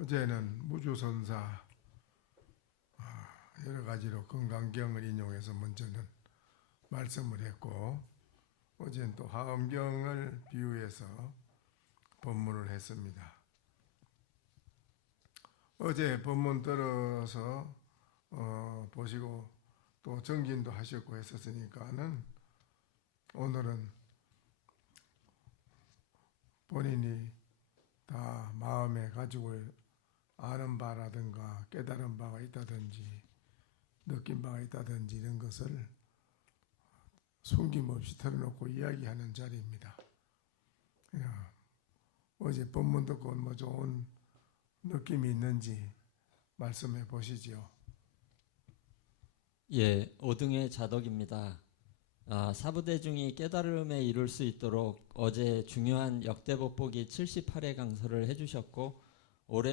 어제는 무주선사 여러 가지로 건강경을 인용해서 먼저는 말씀을 했고, 어제는 또 화엄경을 비유해서 법문을 했습니다. 어제 법문 들어서 보시고 또 정진도 하셨고 했었으니까는 오늘은 본인이 다 마음에 가지고 아는 바라든가 깨달은 바가 있다든지 느낀 바가 있다든지 이런 것을 숨김없이 털어놓고 이야기하는 자리입니다. 어제 법문 듣고 뭐 좋은 느낌이 있는지 말씀해 보시지요. 예, 오등의 자덕입니다. 사부대중이 깨달음에 이룰 수 있도록 어제 중요한 역대법보기 78회 강서를 해주셨고,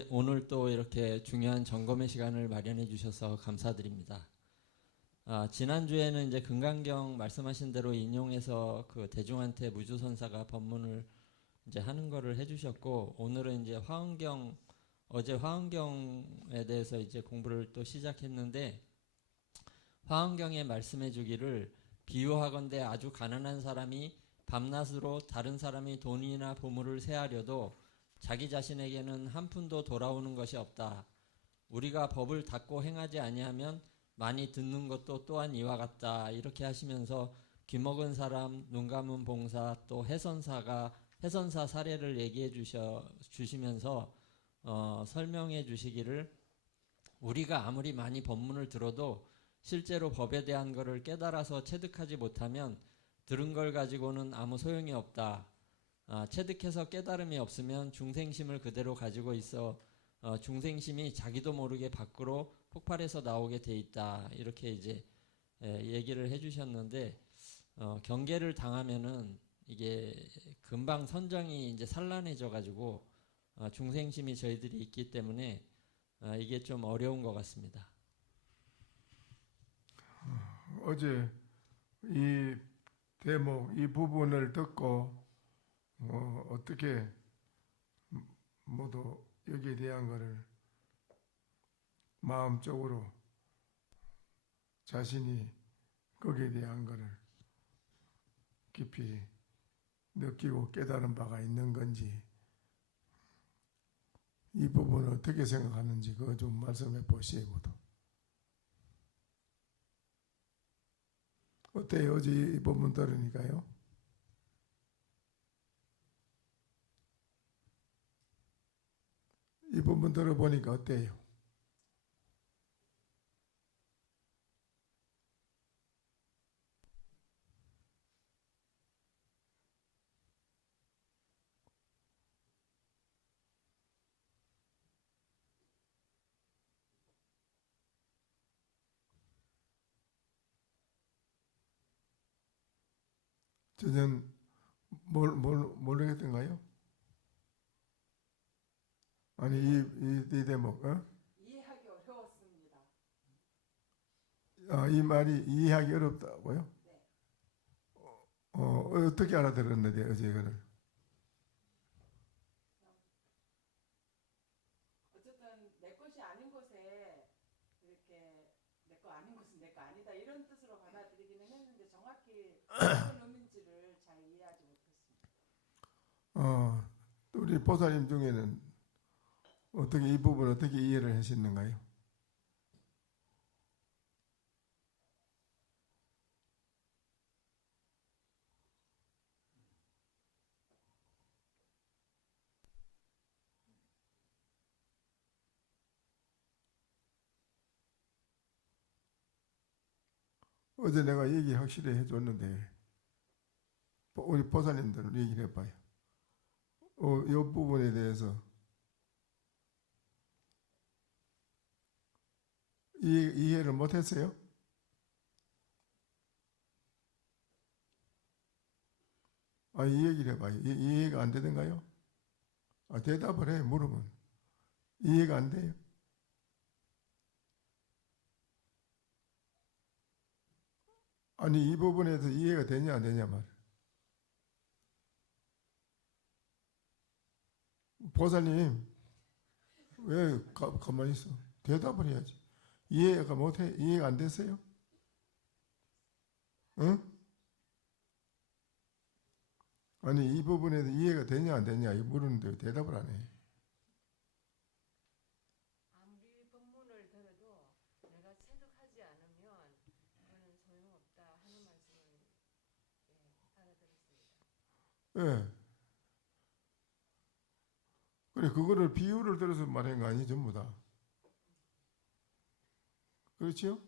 오늘 또 이렇게 중요한 점검의 시간을 마련해 주셔서 감사드립니다. 지난주에는 이제 금강경 말씀하신 대로 인용해서 그 대중한테 무주선사가 법문을 이제 하는 거를 해주셨고, 오늘은 이제 화엄경, 어제 화엄경에 대해서 이제 공부를 또 시작했는데, 화엄경에 말씀해 주기를 비유하건대 아주 가난한 사람이 밤낮으로 다른 사람이 돈이나 보물을 세하려도 자기 자신에게는 한 푼도 돌아오는 것이 없다. 우리가 법을 닫고 행하지 아니하면 많이 듣는 것도 또한 이와 같다. 이렇게 하시면서 귀먹은 사람, 눈 감은 봉사, 또 해선사 사례를 얘기해 주시면서 설명해 주시기를, 우리가 아무리 많이 법문을 들어도 실제로 법에 대한 것을 깨달아서 체득하지 못하면 들은 걸 가지고는 아무 소용이 없다. 체득해서 깨달음이 없으면 중생심을 그대로 가지고 있어 중생심이 자기도 모르게 밖으로 폭발해서 나오게 돼 있다. 이렇게 이제 얘기를 해주셨는데, 경계를 당하면은 이게 금방 선정이 이제 산란해져 가지고 중생심이 저희들이 있기 때문에 이게 좀 어려운 것 같습니다. 어제 이 대목, 이 부분을 듣고 어떻게 모두 여기에 대한 것을 마음적으로 자신이 거기에 대한 것을 깊이 느끼고 깨달은 바가 있는 건지, 이 부분을 어떻게 생각하는지 그거 좀 말씀해 보시오. 모두 어때요? 어제 이 부분 들으니까요? 이 부분 들어보니까 어때요? 전혀 모르겠던가요? 아니 이 대목 이해하기 어려웠습니다. 이 말이 이해하기 어렵다고요? 네. 어떻게 알아들었는데 어제 이거를? 어쨌든 내 것이 아닌 것에 이렇게 내 거 아닌 것은 내 거 아니다 이런 뜻으로 받아들이기는 했는데 정확히 어떤 의미인지를 잘 이해하지 못했습니다. 우리 보살님 중에는 어떻게 이 부분 어떻게 이해를 하시는가요? 어제 내가 얘기 확실히 해줬는데 우리 보살님들은 얘기를 해봐요. 이 부분에 대해서 이해를 못했어요? 이 얘기를 해봐요. 이해가 안 되던가요? 대답을 해. 물으면 이해가 안 돼요. 아니 이 부분에서 이해가 되냐 안 되냐 말. 보살님 왜 가만히 있어? 대답을 해야지. 이해가 못해? 이해가 안 됐어요? 응? 아니 이 부분에 이해가 되냐 안 되냐 이 물었는데 왜 대답을 안 해? 아무리 법문을 들어도 내가 체득하지 않으면 그거는 소용없다 하는 말씀을 알아들었습니다. 예. 그래 그거를 비유를 들어서 말한 거 아니 전부 다. 그렇죠?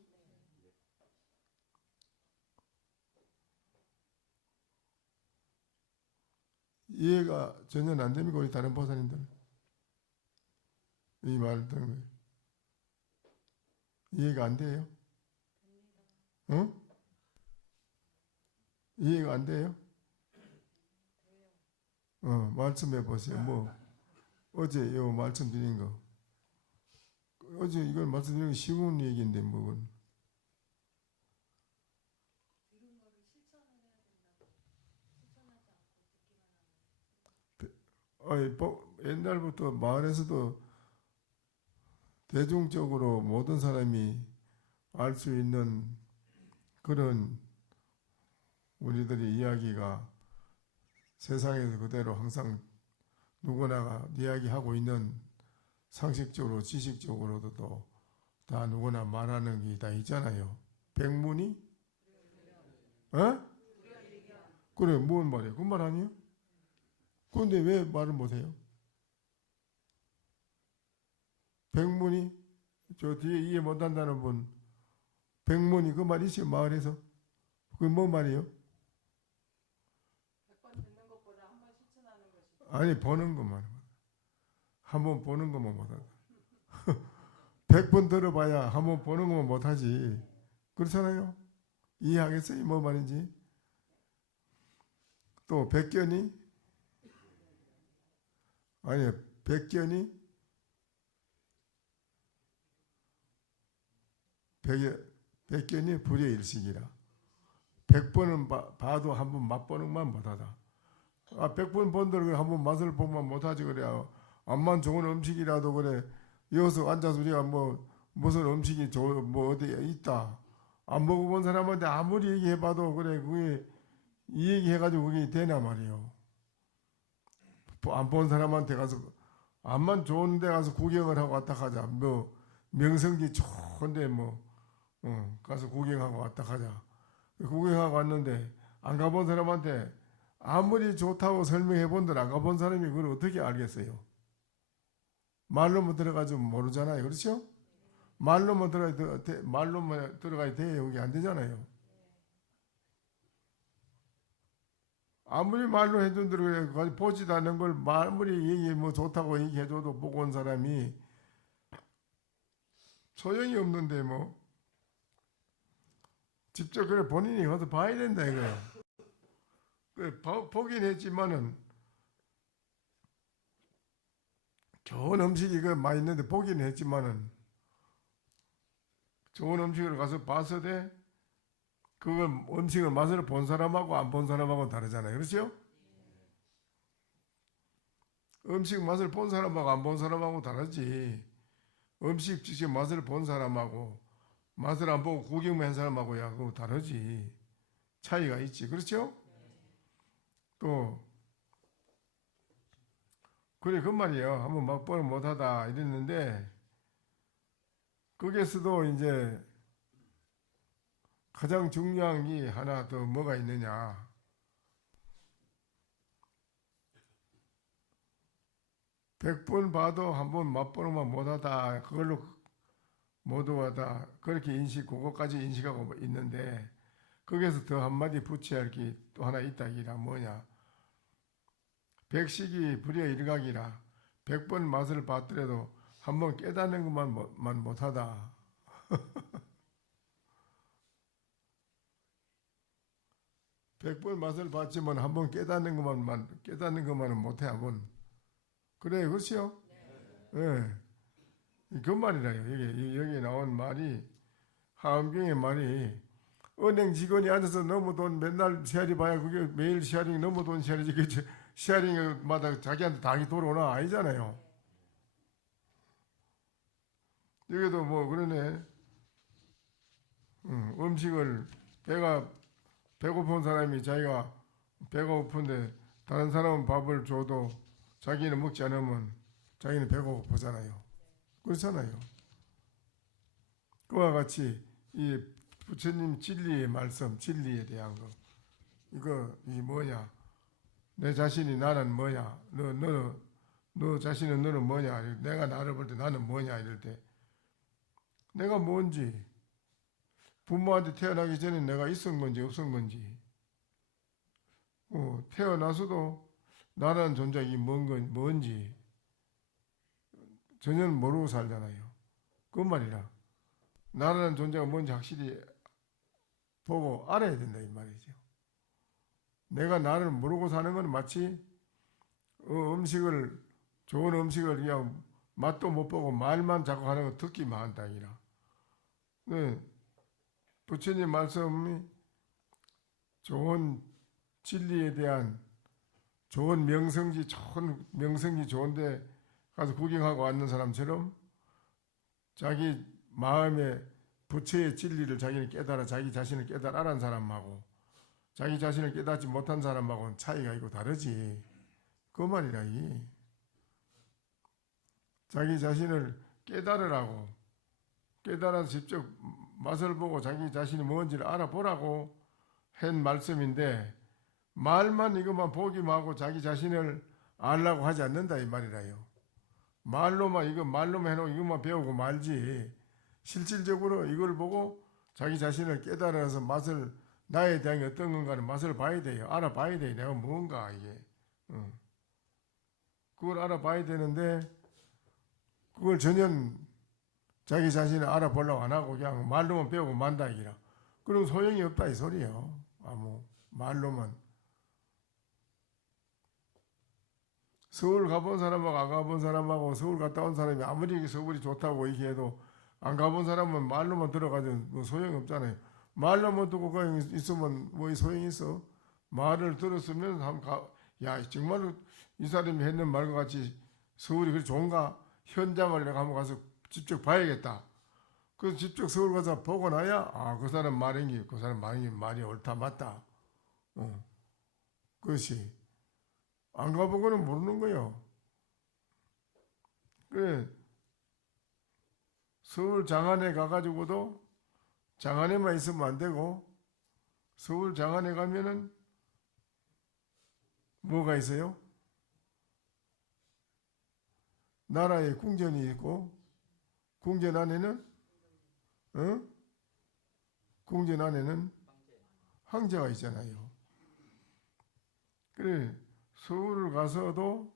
이해가 전혀 안 됩니까 우리 다른 보살님들? 이 말 들은 거 이해가 안 돼요? 응? 이해가 안 돼요? 말씀해 보세요. 뭐 어제 요 말씀드린 거 어제 이걸 말씀드린 거 쉬운 얘기인데 뭐건 옛날부터 마을에서도 대중적으로 모든 사람이 알 수 있는 그런 우리들의 이야기가 세상에서 그대로 항상 누구나가 이야기하고 있는 상식적으로 지식적으로도 다 누구나 말하는 게 다 있잖아요. 백문이? 어? 그래 뭔 말이야? 그 말 아니에요? 그런데 왜 말을 못해요? 백문이? 저 뒤에 이해 못한다는 분 백문이 그 말 있어요 마을에서? 그게 뭔 말이에요? 100번 듣는 것보다 한 번 실천하는 것이 아니 보는 것만 한번 보는 것만 못하다 100번 들어봐야 한번 보는 것만 못하지 그렇잖아요. 이해하겠어요? 뭐 말인지. 또 백견이 아니 백견이 백견이 불의 일식이라 100번은 봐도 한번 맛보는 만 못하다. 100번 본들 한번 맛을 보면 못하지 그래. 암만 좋은 음식이라도 그래 여기서 앉아서 우리가 뭐 무슨 음식이 뭐 어디에 있다 안 먹어본 사람한테 아무리 얘기해봐도 그래 그게 이 얘기해가지고 그게 되나 말이요. 안 본 사람한테 가서 암만 좋은 데 가서 구경을 하고 왔다 하자. 뭐 명성지 좋은데 뭐 가서 구경하고 왔다 하자. 구경하고 왔는데 안 가본 사람한테 아무리 좋다고 설명해 본들 안 가본 사람이 그걸 어떻게 알겠어요? 말로만 들어가지고 모르잖아요. 그렇죠? 말로만 들어가야 돼요. 여기 안 되잖아요. 아무리 말로 해준들 보지도 않는 걸 아무리 얘기 뭐 좋다고 얘기해줘도 보고 온 사람이 소용이 없는데 뭐 직접 그래 본인이 가서 봐야 된다 이거야. 그래 보긴 했지만은 좋은 음식이 그 맛있는데 보긴 했지만은 좋은 음식을 가서 봐서 돼. 그걸 음식을 맛을 본 사람하고 안 본 사람하고 다르잖아요. 그렇죠? 음식 맛을 본 사람하고 안 본 사람하고 다르지. 음식 직접 맛을 본 사람하고 맛을 안 보고 구경만 한 사람하고야 그거 다르지. 차이가 있지. 그렇죠? 또 그래 그 말이에요. 한번 맛보는 못하다 이랬는데 거기에서도 이제 가장 중요한 게 하나 더 뭐가 있느냐. 100번 봐도 한번 맛보는 만 못하다. 그걸로 모두가 다 그렇게 그것까지 인식하고 있는데 거기에서 더 한마디 붙여야 할 게 또 하나 있다. 이라 뭐냐. 백식이 불의 일각이라 100번 맛을 봤더라도 한번 깨닫는 것만 못하다. 100번 맛을 봤지만 한번 깨닫는 것만은 못해 한번. 그래 그렇죠? 네. 그 말이라요. 여기 나온 말이 하암경의 말이 은행 직원이 앉아서 너무 돈 맨날 시야리 봐야 그게 매일 시야링 너무 돈 시야리지 그 시야링마다 자기한테 당이 돌아오나 아니잖아요. 여기도 뭐 그러네. 음식을 배가 배고픈 사람이 자기가 배가 고픈데 다른 사람은 밥을 줘도 자기는 먹지 않으면 자기는 배가 고프잖아요. 그렇잖아요. 그와 같이 이 부처님 진리의 말씀, 진리에 대한 거, 이게 뭐냐? 내 자신이 나는 뭐냐? 너 자신은 너는 뭐냐? 내가 나를 볼 때 나는 뭐냐? 이럴 때 내가 뭔지, 부모한테 태어나기 전에 내가 있은 건지 없은 건지, 태어나서도 나라는 존재가 뭔지 전혀 모르고 살잖아요. 그 말이라. 나라는 존재가 뭔지 확실히 보고 알아야 된다 이 말이죠. 내가 나를 모르고 사는 건 마치 좋은 음식을 그냥 맛도 못 보고 말만 자꾸 하는 거 듣기만 한다 이라. 네, 부처님 말씀이 좋은 진리에 대한 좋은 명성지 좋은데 가서 구경하고 왔는 사람처럼 자기 마음의 부처의 진리를 자기는 깨달아 자기 자신을 깨달아라는 사람하고 자기 자신을 깨닫지 못한 사람하고는 차이가 있고 다르지. 그 말이라. 자기 자신을 깨달으라고, 깨달아서 직접 맛을 보고 자기 자신이 뭔지를 알아보라고 한 말씀인데, 말만 이것만 보기만 하고 자기 자신을 알라고 하지 않는다 이 말이라요. 말로만 해놓고 이것만 배우고 말지, 실질적으로 이걸 보고 자기 자신을 깨달아서 맛을, 나에 대한 게 어떤 건가는 맛을 봐야 돼요. 알아봐야 돼요. 내가 뭔가 이게. 그걸 알아봐야 되는데 그걸 전혀 자기 자신을 알아보려고 안 하고 그냥 말로만 배우고 만다 이라. 그럼 소용이 없다 이 소리예요. 아무 말로만. 서울 가본 사람하고 안 가본 사람하고 서울 갔다 온 사람이 아무리 서울이 좋다고 얘기해도 안 가본 사람은 말로만 들어가도 뭐 소용이 없잖아요. 말로만 듣고 그냥 있으면 뭐 소용이 있어. 말을 들었으면 야 정말로 이 사람이 했는 말과 같이 서울이 그리 좋은가? 현장을 내가 한번 가서 직접 봐야겠다. 그래서 직접 서울 가서 보고 나야 그 사람 말이 옳다 맞다. 그것이 안 가본 거는 모르는 거예요. 그래 서울 장안에 가가지고도 장안에만 있으면 안 되고 서울 장안에 가면은 뭐가 있어요? 나라에 궁전이 있고 궁전 안에는 궁전 안에는 황제가 있잖아요. 그래 서울을 가서도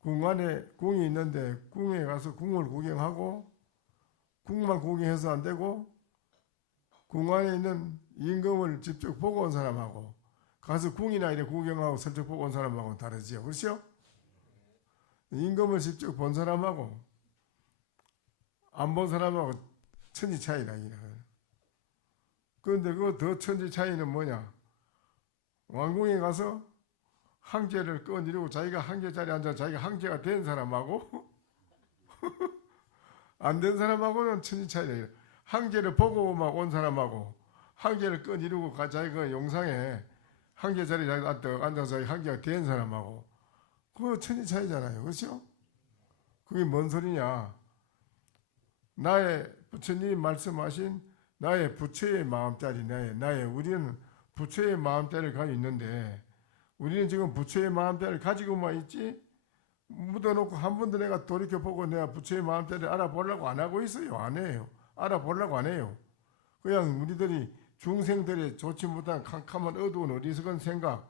궁 안에 궁이 있는데 궁에 가서 궁을 구경하고 궁만 구경해서 안 되고 궁 안에 있는 임금을 직접 보고 온 사람하고 가서 궁이나 이렇게 구경하고 슬쩍 보고 온 사람하고는 다르지요. 그렇죠? 임금을 직접 본 사람하고 안 본 사람하고 천지 차이라. 그런데 그 더 천지 차이는 뭐냐? 왕궁에 가서 황제를 꺼내리고 자기가 황제 자리에 앉아 자기가 황제가 된 사람하고 안 된 사람하고는 천지 차이라. 황제를 보고 막 온 사람하고 황제를 꺼내리고 자기가 용상에 황제 자리에 앉아서 황제가 된 사람하고 그거 천지 차이잖아요. 그렇죠? 그게 뭔 소리냐? 나의 부처님이 말씀하신 나의 부처의 마음자리, 우리는 부처의 마음자리를 가지고 있는데 우리는 지금 부처의 마음자리를 가지고만 있지 묻어놓고 한 번도 내가 돌이켜보고 내가 부처의 마음자리를 알아보려고 안 하고 있어요. 안 해요. 알아보려고 안 해요. 그냥 우리들이 중생들의 좋지 못한 캄캄한 어두운 어리석은 생각,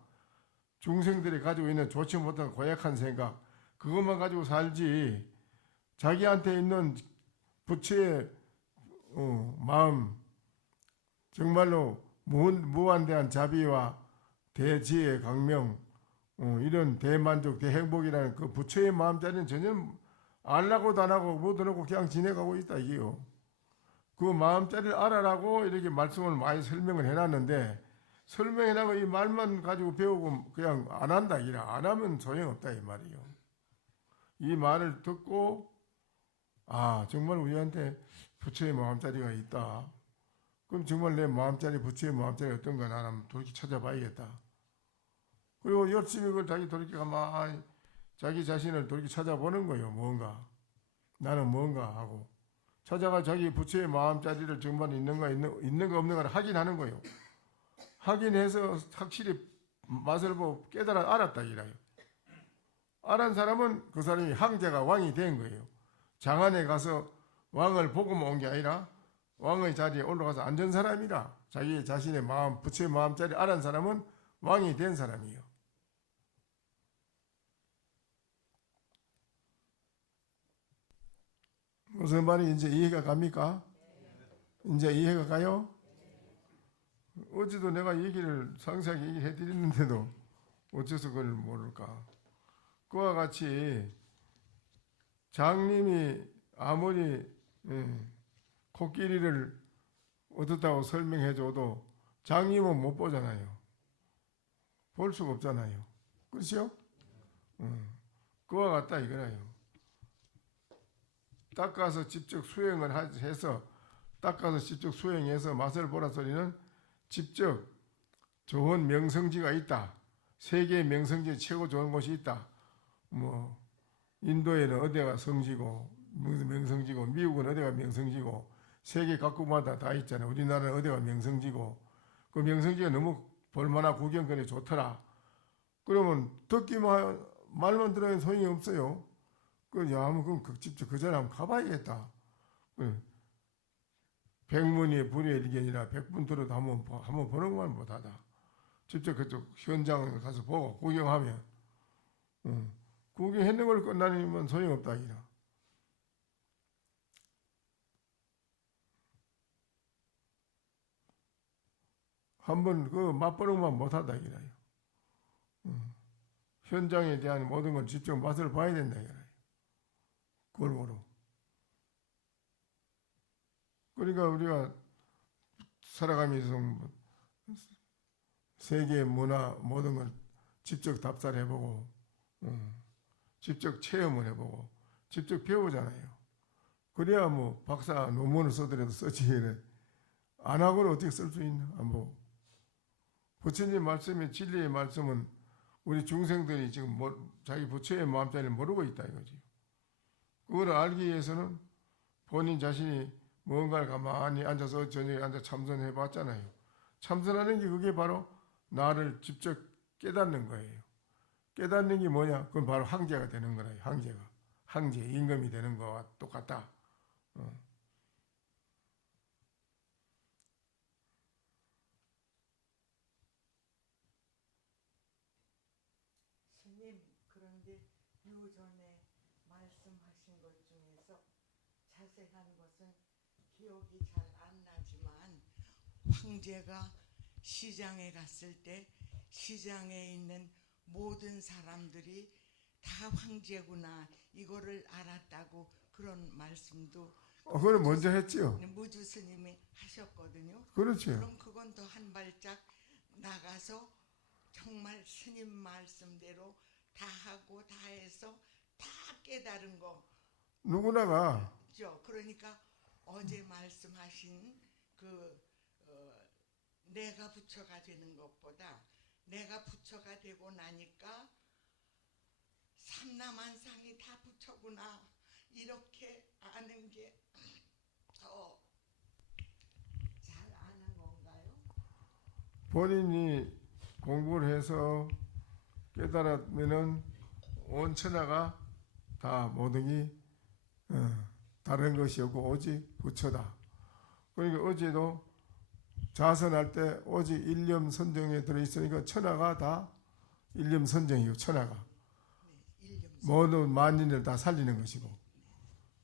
중생들이 가지고 있는 좋지 못한 고약한 생각, 그것만 가지고 살지 자기한테 있는 부처의 마음, 정말로 무한대한 자비와 대지혜의 강명, 이런 대만족, 대행복이라는 그 부처의 마음자리는 전혀 알라고도 안 하고 묻어놓고 그냥 지내가고 있다 이게요. 그 마음자리를 알아라고 이렇게 말씀을 많이 설명을 해놨는데 설명해나고 이 말만 가지고 배우고 그냥 안 한다 이라. 안 하면 소용없다 이 말이요. 이 말을 듣고 아, 정말 우리한테 부처의 마음자리가 있다. 그럼 정말 내 마음자리, 부처의 마음자리 어떤가 나는 한번 돌이켜 찾아봐야겠다. 그리고 열심히 그걸 자기 돌이켜 가만히 자기 자신을 돌이켜 찾아보는 거예요. 뭔가. 나는 뭔가 하고. 찾아가 자기 부처의 마음자리를 정말 있는가 없는가를 확인하는 거예요. 확인해서 확실히 맛을 보고 깨달아 알았다 이래요. 알은 사람은 그 사람이 황제가 왕이 된 거예요. 장안에 가서 왕을 보고만 온 게 아니라 왕의 자리에 올라가서 앉은 사람이라 자기 자신의 마음, 부처의 마음자리 알은 사람은 왕이 된 사람이에요. 무슨 말이 이제 이해가 갑니까? 이제 이해가 가요? 어제도 내가 얘기를 상세하게 얘기해 드렸는데도 어째서 그걸 모를까? 그와 같이 장님이 아무리 코끼리를 얻었다고 설명해 줘도 장님은 못 보잖아요. 볼 수가 없잖아요. 그렇죠? 그와 같다 이거예요. 닦아서 직접 수행을 해서 닦아서 직접 수행해서 맛을 보라 소리는 직접 좋은 명성지가 있다. 세계 명성지 최고 좋은 곳이 있다. 뭐 인도에는 어디가 성지고 명성지고 미국은 어디가 명성지고 세계 각국마다 다 있잖아요. 우리나라는 어디가 명성지고 그 명성지가 너무 볼만한 구경거리 좋더라. 그러면 듣기만 말만 들어야 소용이 없어요. 그럼 직접 그 자리 한번 가봐야겠다. 백문이 불여일견이라 백분 들어도 한번 보는 것만 못하다. 직접 그쪽 현장에 가서 보고 구경하면 구경했는 걸 끝나면 소용없다 이라. 한번 그 맛보는 것만 못하다 이라요. 현장에 대한 모든 걸 직접 맛을 봐야 된다 이라요. 골고루. 그러니까 우리가 살아가면서 세계 문화 모든 걸 직접 답사해보고 직접 체험을 해보고 직접 배우잖아요. 그래야 뭐 박사 논문을 써더라도 쓰지 안 하고는 어떻게 쓸 수 있나? 뭐 부처님 말씀이 진리의 말씀은 우리 중생들이 지금 자기 부처의 마음자리를 모르고 있다 이거지. 그걸 알기 위해서는 본인 자신이 뭔가를 가만히 앉아서 저녁에 앉아 참선해 봤잖아요. 참선하는 게 그게 바로 나를 직접 깨닫는 거예요. 깨닫는 게 뭐냐? 그건 바로 황제가 되는 거예요. 황제, 임금이 되는 거와 똑같다. 스님, 그런데 유전에 말씀하신 것 중에서 자세한 것은 기억이 잘 안 나지만 황제가 시장에 갔을 때 시장에 있는 모든 사람들이 다 황제구나 이거를 알았다고 그런 말씀도 그걸 먼저 했지요. 무주 스님이 하셨거든요. 그렇죠. 그럼 그건 더 한 발짝 나가서 정말 스님 말씀대로 다 하고 다 해서 다 깨달은 거 누구나가 죠. 그러니까 어제 말씀하신 내가 부처가 되는 것보다 내가 부처가 되고 나니까 삼라만상이 다 부처구나 이렇게 아는 게 더 잘 아는 건가요? 본인이 공부를 해서 깨달으면은 온 천하가 다 모든 게 다른 것이 없고 오직 부처다. 그러니까 어제도 자선할 때 오직 일념선정에 들어있으니까 천하가 다 일념선정이고 천하가 모든 만인을 다 살리는 것이고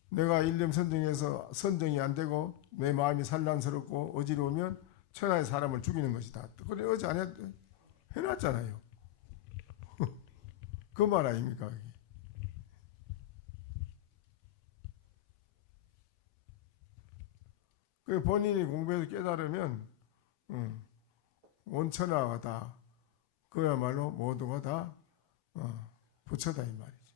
내가 일념선정에서 선정이 안 되고 내 마음이 산란스럽고 어지러우면 천하의 사람을 죽이는 것이다. 그래 어제 안 해놨잖아요. 그 말 아닙니까? 그 본인이 공부해서 깨달으면 온 천하가 다 그야말로 모두가 다 부처다 이 말이죠.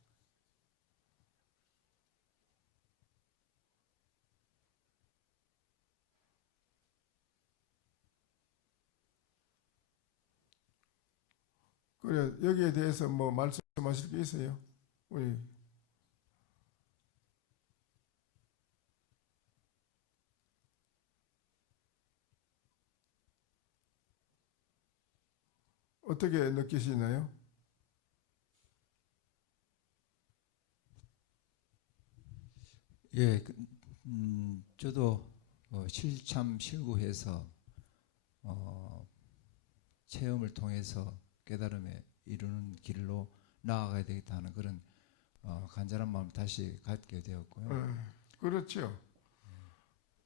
그래 여기에 대해서 뭐 말씀하실 게 있어요? 우리 어떻게 느끼시나요? 예, 저도 실참 실구해서 체험을 통해서 깨달음에 이루는 길로 나아가야 되겠다는 그런 간절한 마음을 다시 갖게 되었고요. 그렇죠.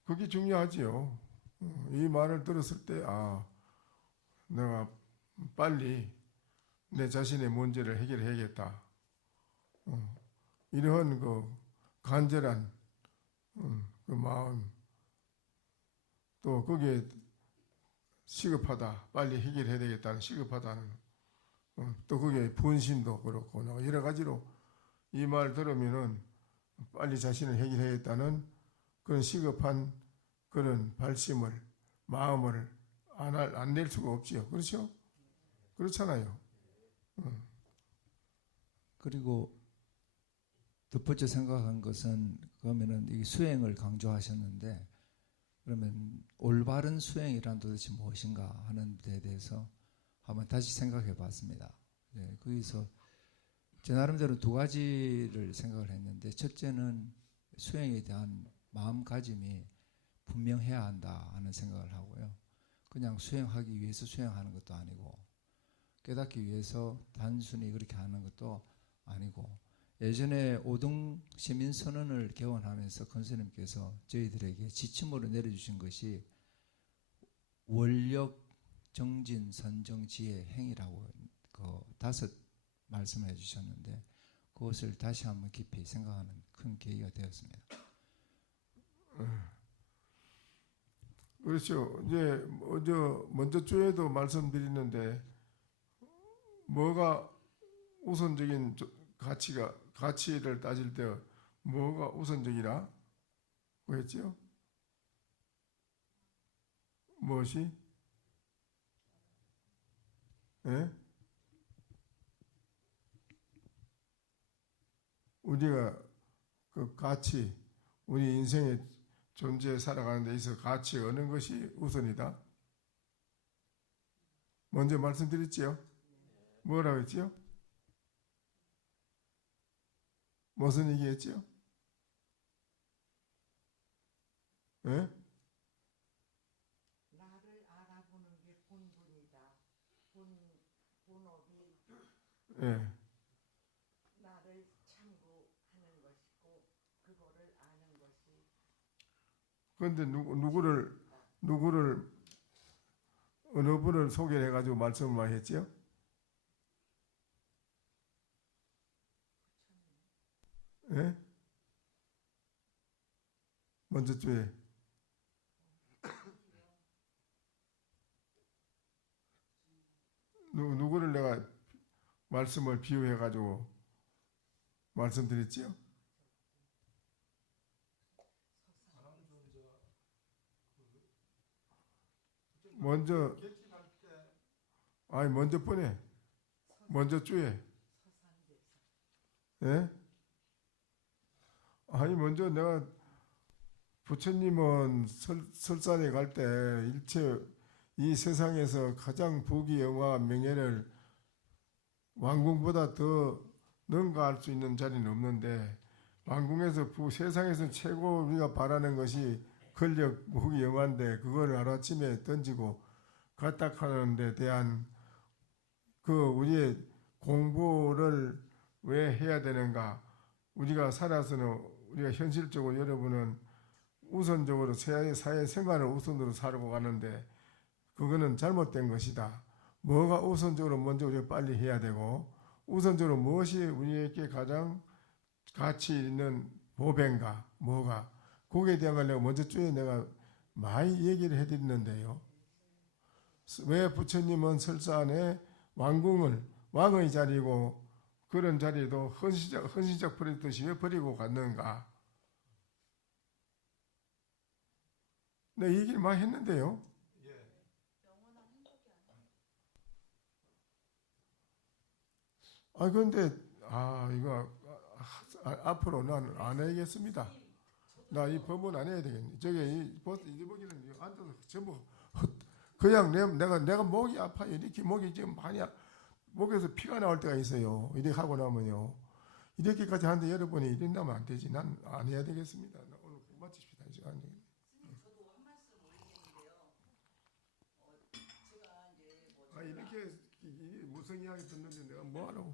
그게 중요하지요. 이 말을 들었을 때, 내가 빨리 내 자신의 문제를 해결해야겠다. 이러한 그 간절한 그 마음, 또 거기에 시급하다, 빨리 해결해야 되겠다는 시급하다는, 또 거기에 분심도 그렇고 여러 가지로 이 말 들으면은 빨리 자신을 해결해야겠다는 그런 시급한 그런 발심을, 마음을 안 낼 수가 없지요. 그렇죠? 그렇잖아요. 그리고 덧붙여 생각한 것은 그러면은 이 수행을 강조하셨는데 그러면 올바른 수행이란 도대체 무엇인가 하는 데 대해서 한번 다시 생각해 봤습니다. 네, 거기서 제 나름대로 두 가지를 생각을 했는데 첫째는 수행에 대한 마음가짐이 분명해야 한다 하는 생각을 하고요. 그냥 수행하기 위해서 수행하는 것도 아니고 깨닫기 위해서 단순히 그렇게 하는 것도 아니고 예전에 오등 시민선언을 개원하면서 권스님께서 저희들에게 지침으로 내려주신 것이 원력, 정진, 선정, 지혜, 행이라고 그 5 말씀을 해주셨는데 그것을 다시 한번 깊이 생각하는 큰 계기가 되었습니다. 그렇죠. 이제 먼저 주에도 말씀드리는데 뭐가 우선적인 가치를 따질 때 뭐가 우선적이라 그랬죠? 무엇이? 예? 우리가 그 가치, 우리 인생의 존재 살아가는 데 있어서 가치 어느 것이 우선이다? 먼저 말씀드렸지요? 뭐라고 했지요? 무슨 얘기했지요? 예? 나를 알아보는 게 본분이다. 본업이 예. 나를 참고하는 것이고 그거를 아는 것이. 그런데 누구를 어느 분을 소개해 가지고 말씀을 많이 했지요? 예? 먼저 주에 누구를 내가 말씀을 비유해 가지고 말씀드렸지요? 먼저 보내. 먼저 주에. 예? 먼저 내가 부처님은 설산에 갈 때 일체 이 세상에서 가장 부귀 영화 명예를 왕궁보다 더 능가할 수 있는 자리는 없는데 왕궁에서 세상에서 최고 우리가 바라는 것이 권력, 부귀 영화인데 그걸 하루아침에 던지고 가딱하는 데 대한 그 우리의 공부를 왜 해야 되는가? 우리가 살아서는 우리가 현실적으로 여러분은 우선적으로 사회 생활을 우선으로 살고 가는데 그거는 잘못된 것이다. 뭐가 우선적으로 먼저 우리가 빨리 해야 되고 우선적으로 무엇이 우리에게 가장 가치 있는 보배인가 뭐가 거기에 대한 걸 내가 먼저 주에 내가 많이 얘기를 해드리는데요. 왜 부처님은 설산에 왕의 자리고 그런 자리도 헌신적 버리듯이 왜 버리고 갔는가? 내 얘기를 많이 했는데요. 아 근데 이거 앞으로 난 안 해야겠습니다. 나 이 법문 안 해야 되겠네. 저기 이 보스 이보기는 앉아서 전부 그냥 내가 목이 아파요. 이렇게 목이 지금 많이 목에서 피가 나올 때가 있어요. 이렇게 하고 나면요. 이렇게까지 하는데 여러분이 이런다면 안 되지. 난 안 해야 되겠습니다. 나 오늘 마칩시다. 이제 안 되겠네. 스님 저도 한 말씀 올리겠는데요. 제가 이제 뭐 이렇게 무슨 이야기 듣는데 내가 뭐 하라고?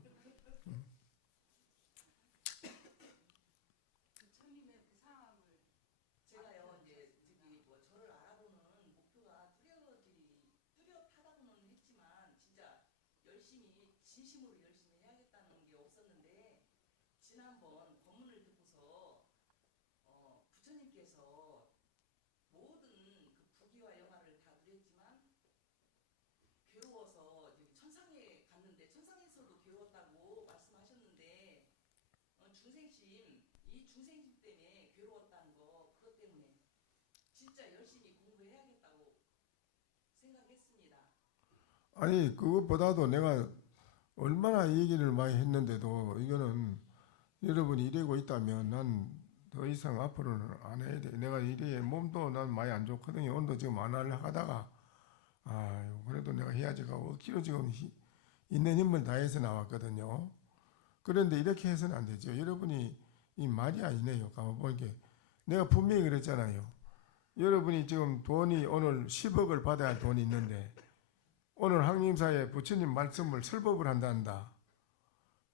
부처님의 그 상황을 제가요 이제 뭐 저를 알아보는 목표가 뚜렷하다고는 했지만 진짜 열심히 진심으로 열심히 해야겠다는 게 없었는데 지난번 법문을 듣고서 부처님께서 모든 그 부귀와 영화를 다 누렸지만 괴로워서 저기 천상에 갔는데 천상에서도 괴로웠다고 말씀하셨는데 이 중생심 때문에 괴로웠다는 거 그것 때문에 진짜 열심히 공부해야겠다고 생각했습니다. 아니 그것보다도 내가 얼마나 얘기를 많이 했는데도 이거는 여러분이 이러고 있다면 난 더 이상 앞으로는 안 해야 돼. 내가 이래 몸도 난 많이 안 좋거든요. 오늘도 지금 안 하려 하다가 그래도 내가 해야지 하고 억지로 지금 있는 힘을 다해서 나왔거든요. 그런데 이렇게 해서는 안 되죠. 여러분이 이 말이 아니네요. 가만 보니까 내가 분명히 그랬잖아요. 여러분이 지금 돈이 오늘 10억을 받아야 할 돈이 있는데 오늘 항림사에 부처님 말씀을 설법을 한다.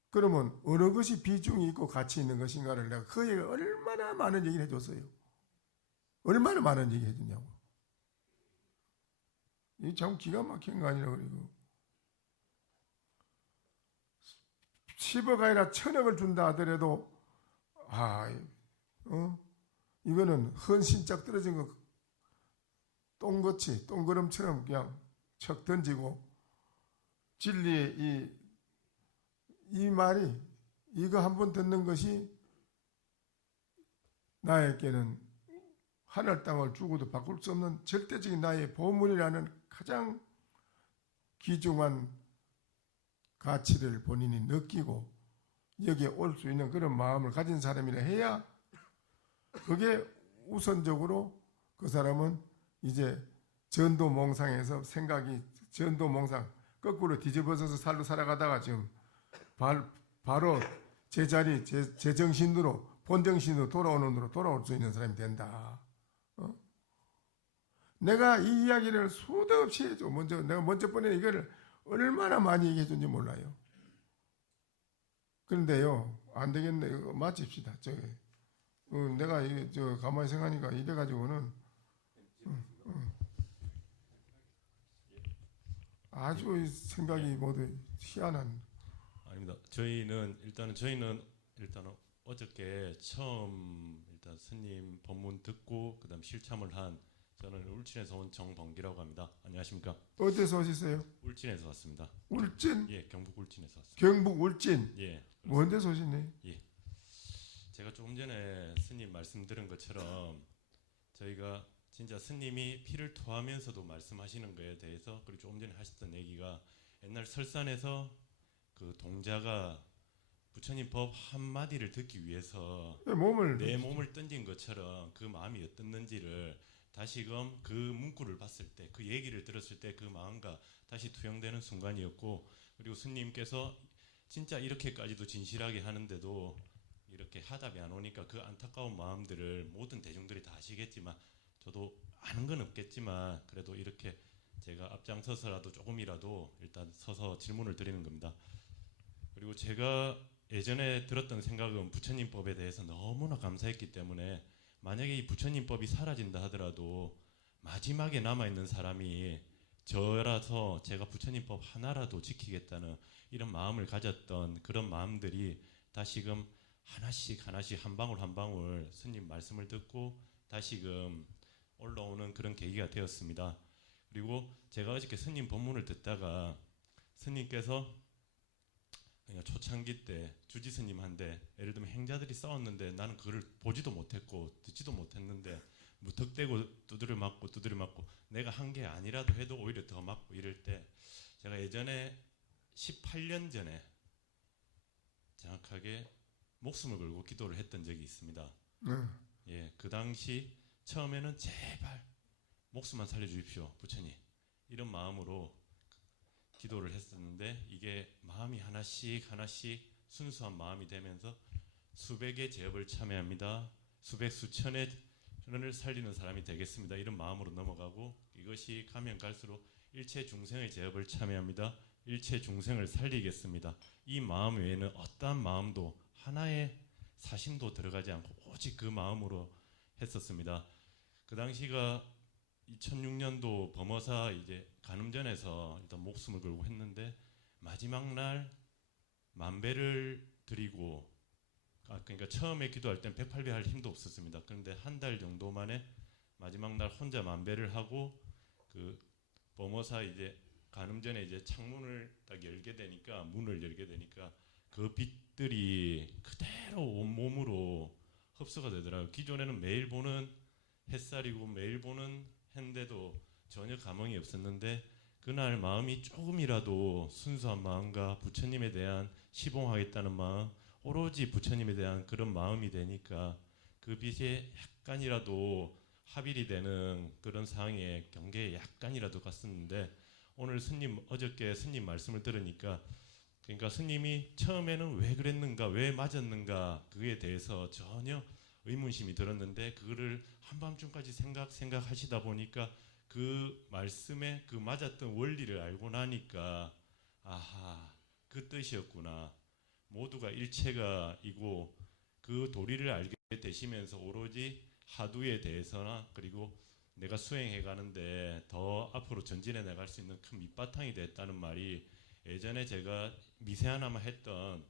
그러면 어느 것이 비중이 있고 가치 있는 것인가를 내가 그에게 얼마나 많은 얘기를 해줬어요. 얼마나 많은 얘기 해주냐고. 이 참 기가 막힌 거 아니라 그리고 10억 아니라 1000억을 준다 하더라도 이거는 헌신짝 떨어진 거 똥같이 똥그름처럼 그냥 척 던지고 진리의 이 말이 이거 한번 듣는 것이 나에게는 하늘 땅을 주고도 바꿀 수 없는 절대적인 나의 보물이라는 가장 귀중한 가치를 본인이 느끼고 여기에 올 수 있는 그런 마음을 가진 사람이라 해야 그게 우선적으로 그 사람은 이제 전도몽상에서 생각이 전도몽상 거꾸로 뒤집어져서 살로 살아가다가 지금 바로 제자리 제정신으로 본정신으로 돌아올 수 있는 사람이 된다. 내가 이 이야기를 수도 없이 해줘. 내가 먼저 번에 이거를 얼마나 많이 얘기해 준지 몰라요. 그런데요, 안 되겠네. 이거 마칩시다. 내가 가만히 생각하니까 이래가지고는 아주 생각이 모두 희한한. 아닙니다. 저희는 일단은 어저께 처음 스님 법문 듣고 그다음 실참을 한 저는 울진에서 온 정범기라고 합니다. 안녕하십니까? 어디서 오셨어요? 울진에서 왔습니다. 울진? 예, 경북 울진에서 왔습니다. 경북 울진? 예. 뭔 데서 오셨네? 예. 제가 조금 전에 스님 말씀 들은 것처럼 저희가 진짜 스님이 피를 토하면서도 말씀하시는 거에 대해서 그리고 조금 전에 하셨던 얘기가 옛날 설산에서 그 동자가 부처님 법 한마디를 듣기 위해서 내 몸을 던진 것처럼 그 마음이 어떻는지를 다시금 그 문구를 봤을 때 그 얘기를 들었을 때 그 마음과 다시 투영되는 순간이었고 그리고 스님께서 진짜 이렇게까지도 진실하게 하는데도 이렇게 하답이 안 오니까 그 안타까운 마음들을 모든 대중들이 다 아시겠지만 저도 아는 건 없겠지만 그래도 이렇게 제가 앞장서서라도 조금이라도 일단 서서 질문을 드리는 겁니다. 그리고 제가 예전에 들었던 생각은 부처님 법에 대해서 너무나 감사했기 때문에 만약에 이 부처님 법이 사라진다 하더라도 마지막에 남아있는 사람이 저라서 제가 부처님 법 하나라도 지키겠다는 이런 마음을 가졌던 그런 마음들이 다시금 하나씩 한 방울 한 방울 스님 말씀을 듣고 다시금 올라오는 그런 계기가 되었습니다. 그리고 제가 어저께 스님 법문을 듣다가 스님께서 그러니까 초창기 때 주지 스님한테 예를 들면 행자들이 싸웠는데 나는 그걸 보지도 못했고 듣지도 못했는데 무턱대고 두드려 맞고 내가 한 게 아니라도 해도 오히려 더 맞고 이럴 때 제가 예전에 18년 전에 정확하게 목숨을 걸고 기도를 했던 적이 있습니다. 네. 예, 그 당시 처음에는 제발 목숨만 살려주십시오, 부처님. 이런 마음으로 기도를 했었는데 이게 마음이 하나씩 하나씩 순수한 마음이 되면서 수백의 제업을 참여합니다. 수백 수천의 을 살리는 사람이 되겠습니다. 이런 마음으로 넘어가고 이것이 가면 갈수록 일체 중생의 제업을 참여합니다. 일체 중생을 살리겠습니다. 이 마음 외에는 어떠한 마음도 하나의 사심도 들어가지 않고 오직 그 마음으로 했었습니다. 그 당시가 2006년도 범어사 이제 간음전에서 일단 목숨을 걸고 했는데 마지막 날 만배를 드리고 그러니까 처음에 기도할 땐 108배 할 힘도 없었습니다. 그런데 한 달 정도 만에 마지막 날 혼자 만배를 하고 그 범어사 이제 간음전에 이제 창문을 딱 열게 되니까 문을 열게 되니까 그 빛들이 그대로 온 몸으로 흡수가 되더라고요. 기존에는 매일 보는 햇살이고 매일 보는 해인데도 전혀 감흥이 없었는데 그날 마음이 조금이라도 순수한 마음과 부처님에 대한 시봉하겠다는 마음, 오로지 부처님에 대한 그런 마음이 되니까 그 빛에 약간이라도 합일이 되는 그런 상황에 경계에 약간이라도 갔었는데 오늘 스님 어저께 스님 말씀을 들으니까 그러니까 스님이 처음에는 왜 그랬는가 왜 맞았는가 그에 대해서 전혀 의문심이 들었는데 그거를 한밤중까지 생각하시다 보니까 그 말씀에 그 맞았던 원리를 알고 나니까 아하 그 뜻이었구나. 모두가 일체가 이고 그 도리를 알게 되시면서 오로지 하두에 대해서나 그리고 내가 수행해 가는데 더 앞으로 전진해 나갈 수 있는 큰 밑바탕이 됐다는 말이 예전에 제가 미세하나마 했던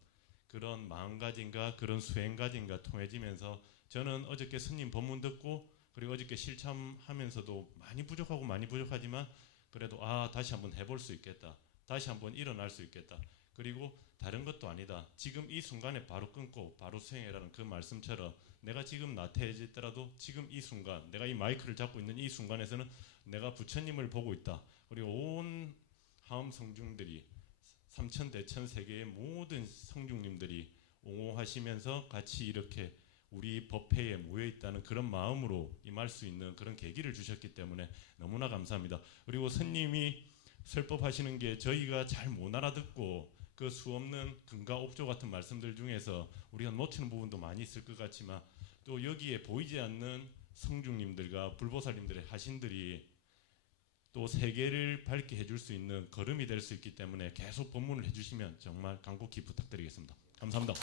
그런 마음가짐과 그런 수행가짐과 통해지면서 저는 어저께 스님 법문 듣고 그리고 어저께 실참하면서도 많이 부족하고 많이 부족하지만 그래도 다시 한번 해볼 수 있겠다. 다시 한번 일어날 수 있겠다. 그리고 다른 것도 아니다. 지금 이 순간에 바로 끊고 바로 수행해라는 그 말씀처럼 내가 지금 나태해지더라도 지금 이 순간 내가 이 마이크를 잡고 있는 이 순간에서는 내가 부처님을 보고 있다. 그리고 온 하음 성중들이 삼천대천 세계의 모든 성중님들이 옹호하시면서 같이 이렇게 우리 법회에 모여있다는 그런 마음으로 임할 수 있는 그런 계기를 주셨기 때문에 너무나 감사합니다. 그리고 스님이 설법하시는 게 저희가 잘 못 알아듣고 그 수없는 근가옵조 같은 말씀들 중에서 우리가 놓치는 부분도 많이 있을 것 같지만 또 여기에 보이지 않는 성중님들과 불보살님들의 하신들이 또 세계를 밝게 해줄 수 있는 걸음이 될 수 있기 때문에 계속 법문을 해주시면 정말 간곡히 부탁드리겠습니다. 감사합니다.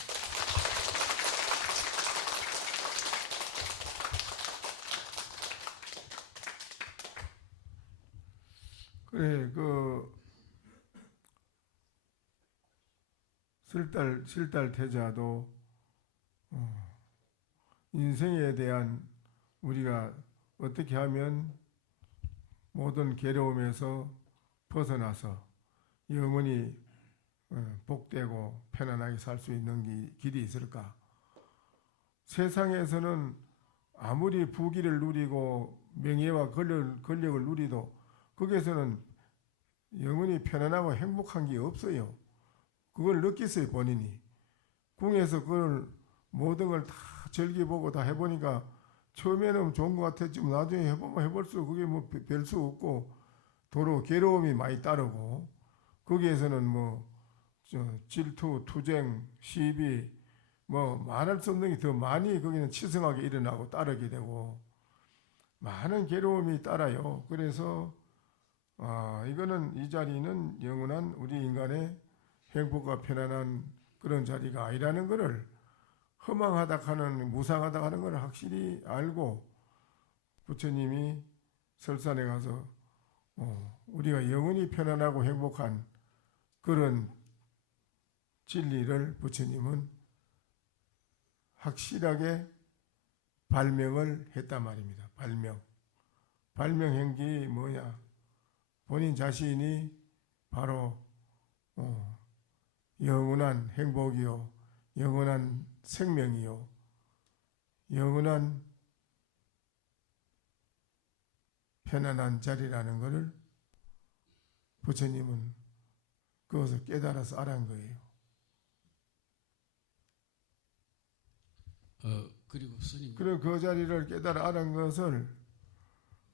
그래 실달 태자도 인생에 대한 우리가 어떻게 하면 모든 괴로움에서 벗어나서 영원히 복되고 편안하게 살 수 있는 길이 있을까? 세상에서는 아무리 부귀를 누리고 명예와 권력을 누리도 거기에서는 영원히 편안하고 행복한 게 없어요. 그걸 느꼈어요, 본인이. 궁에서 그걸 모든 걸 다 즐겨보고 다 해보니까 처음에는 좋은 것 같았지만 나중에 해보면 해볼수록 그게 뭐 별 수 없고 도로 괴로움이 많이 따르고 거기에서는 뭐 질투, 투쟁, 시비 뭐 말할 수 없는 게 더 많이 거기는 치성하게 일어나고 따르게 되고 많은 괴로움이 따라요. 그래서 이거는 이 자리는 영원한 우리 인간의 행복과 편안한 그런 자리가 아니라는 것을 허망하다 하는 무상하다 하는 것을 확실히 알고 부처님이 설산에 가서 우리가 영원히 편안하고 행복한 그런 진리를 부처님은 확실하게 발명을 했단 말입니다. 발명한 게 뭐냐? 본인 자신이 바로 영원한 행복이요, 영원한 생명이요, 영원한 편안한 자리라는 것을 부처님은 그것을 깨달아서 알은 거예요. 그리고 스님 그런 그 자리를 깨달아 알은 것을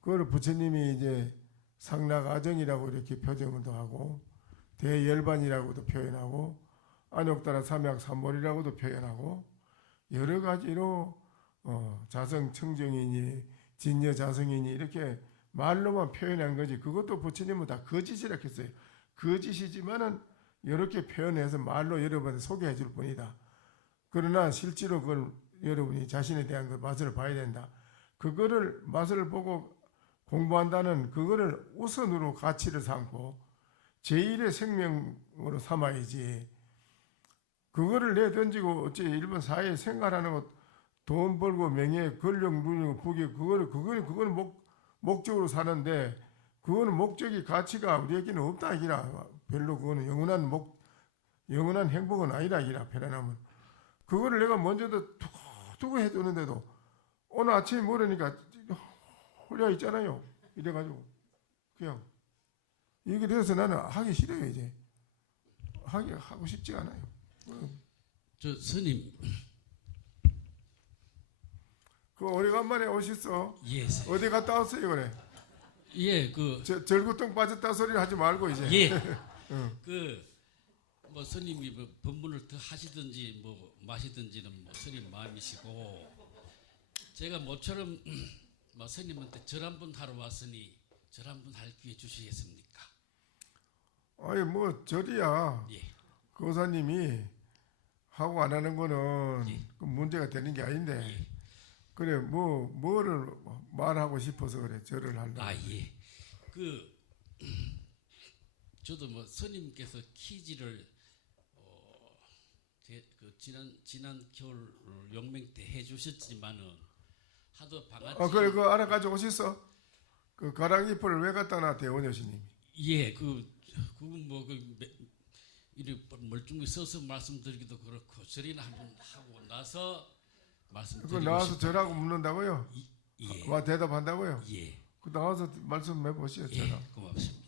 그걸 부처님이 이제 상락아정이라고 이렇게 표정도 하고 대열반이라고도 표현하고 안욕따라 삼약삼몰이라고도 표현하고 여러 가지로 자성청정이니 진여자성이니 이렇게 말로만 표현한 거지 그것도 부처님은 다 거짓이라 했어요. 거짓이지만은 이렇게 표현해서 말로 여러분한테 소개해 줄 뿐이다. 그러나 실제로 그걸 여러분이 자신에 대한 그 맛을 봐야 된다. 그거를 맛을 보고 공부한다는 그거를 우선으로 가치를 삼고 제1의 생명으로 삼아야지. 그거를 내던지고 어째 일본 사회에 생활하는 것, 돈 벌고 명예, 권력 누리고 부귀 그거는 목적으로 사는데 그거는 목적이 가치가 우리에게는 없다 이기라. 별로 그거는 영원한 행복은 아니다 이기라. 편안하면 그거를 내가 먼저도 두고 해주는데도 오늘 아침에 모르니까 홀려 있잖아요. 이래가지고 그냥 이게 돼서 나는 하기 싫어요. 이제 하고 싶지가 않아요. 저 스님 그 오래간만에 오셨어. 예, 어디 갔다 왔어요 그래? 예, 그 절구통 빠졌다 소리를 하지 말고 이제. 예, 응. 뭐 스님이 뭐 법문을 더 하시든지 뭐 마시든지는 뭐 스님 마음이시고 제가 모처럼 뭐 스님한테 절 한 번 하러 왔으니 절 한 번 할 기회 주시겠습니까? 아니 뭐 절이야. 예. 교사님이 하고 안 하는 거는 예. 그 문제가 되는 게 아닌데. 예. 그래 뭐를 말하고 싶어서 그래 절을 한다. 아 예. 저도 뭐 스님께서 퀴즈를 지난 겨울 용맹 때 해주셨지만은 하도 방아찌. 그래 그거 알아가지고 오셨어? 그 가랑잎을 왜 갖다 놨대 원효스님이? 예, 그건 이리 멀쩡히 써서 말씀드리기도 그렇고 절이나 한번 하고 나서 그 말씀드리고 나와서 싶어요. 절하고 묻는다고요? 예, 와 대답한다고요? 예, 그 나와서 말씀해 보시죠. 예, 제가. 고맙습니다.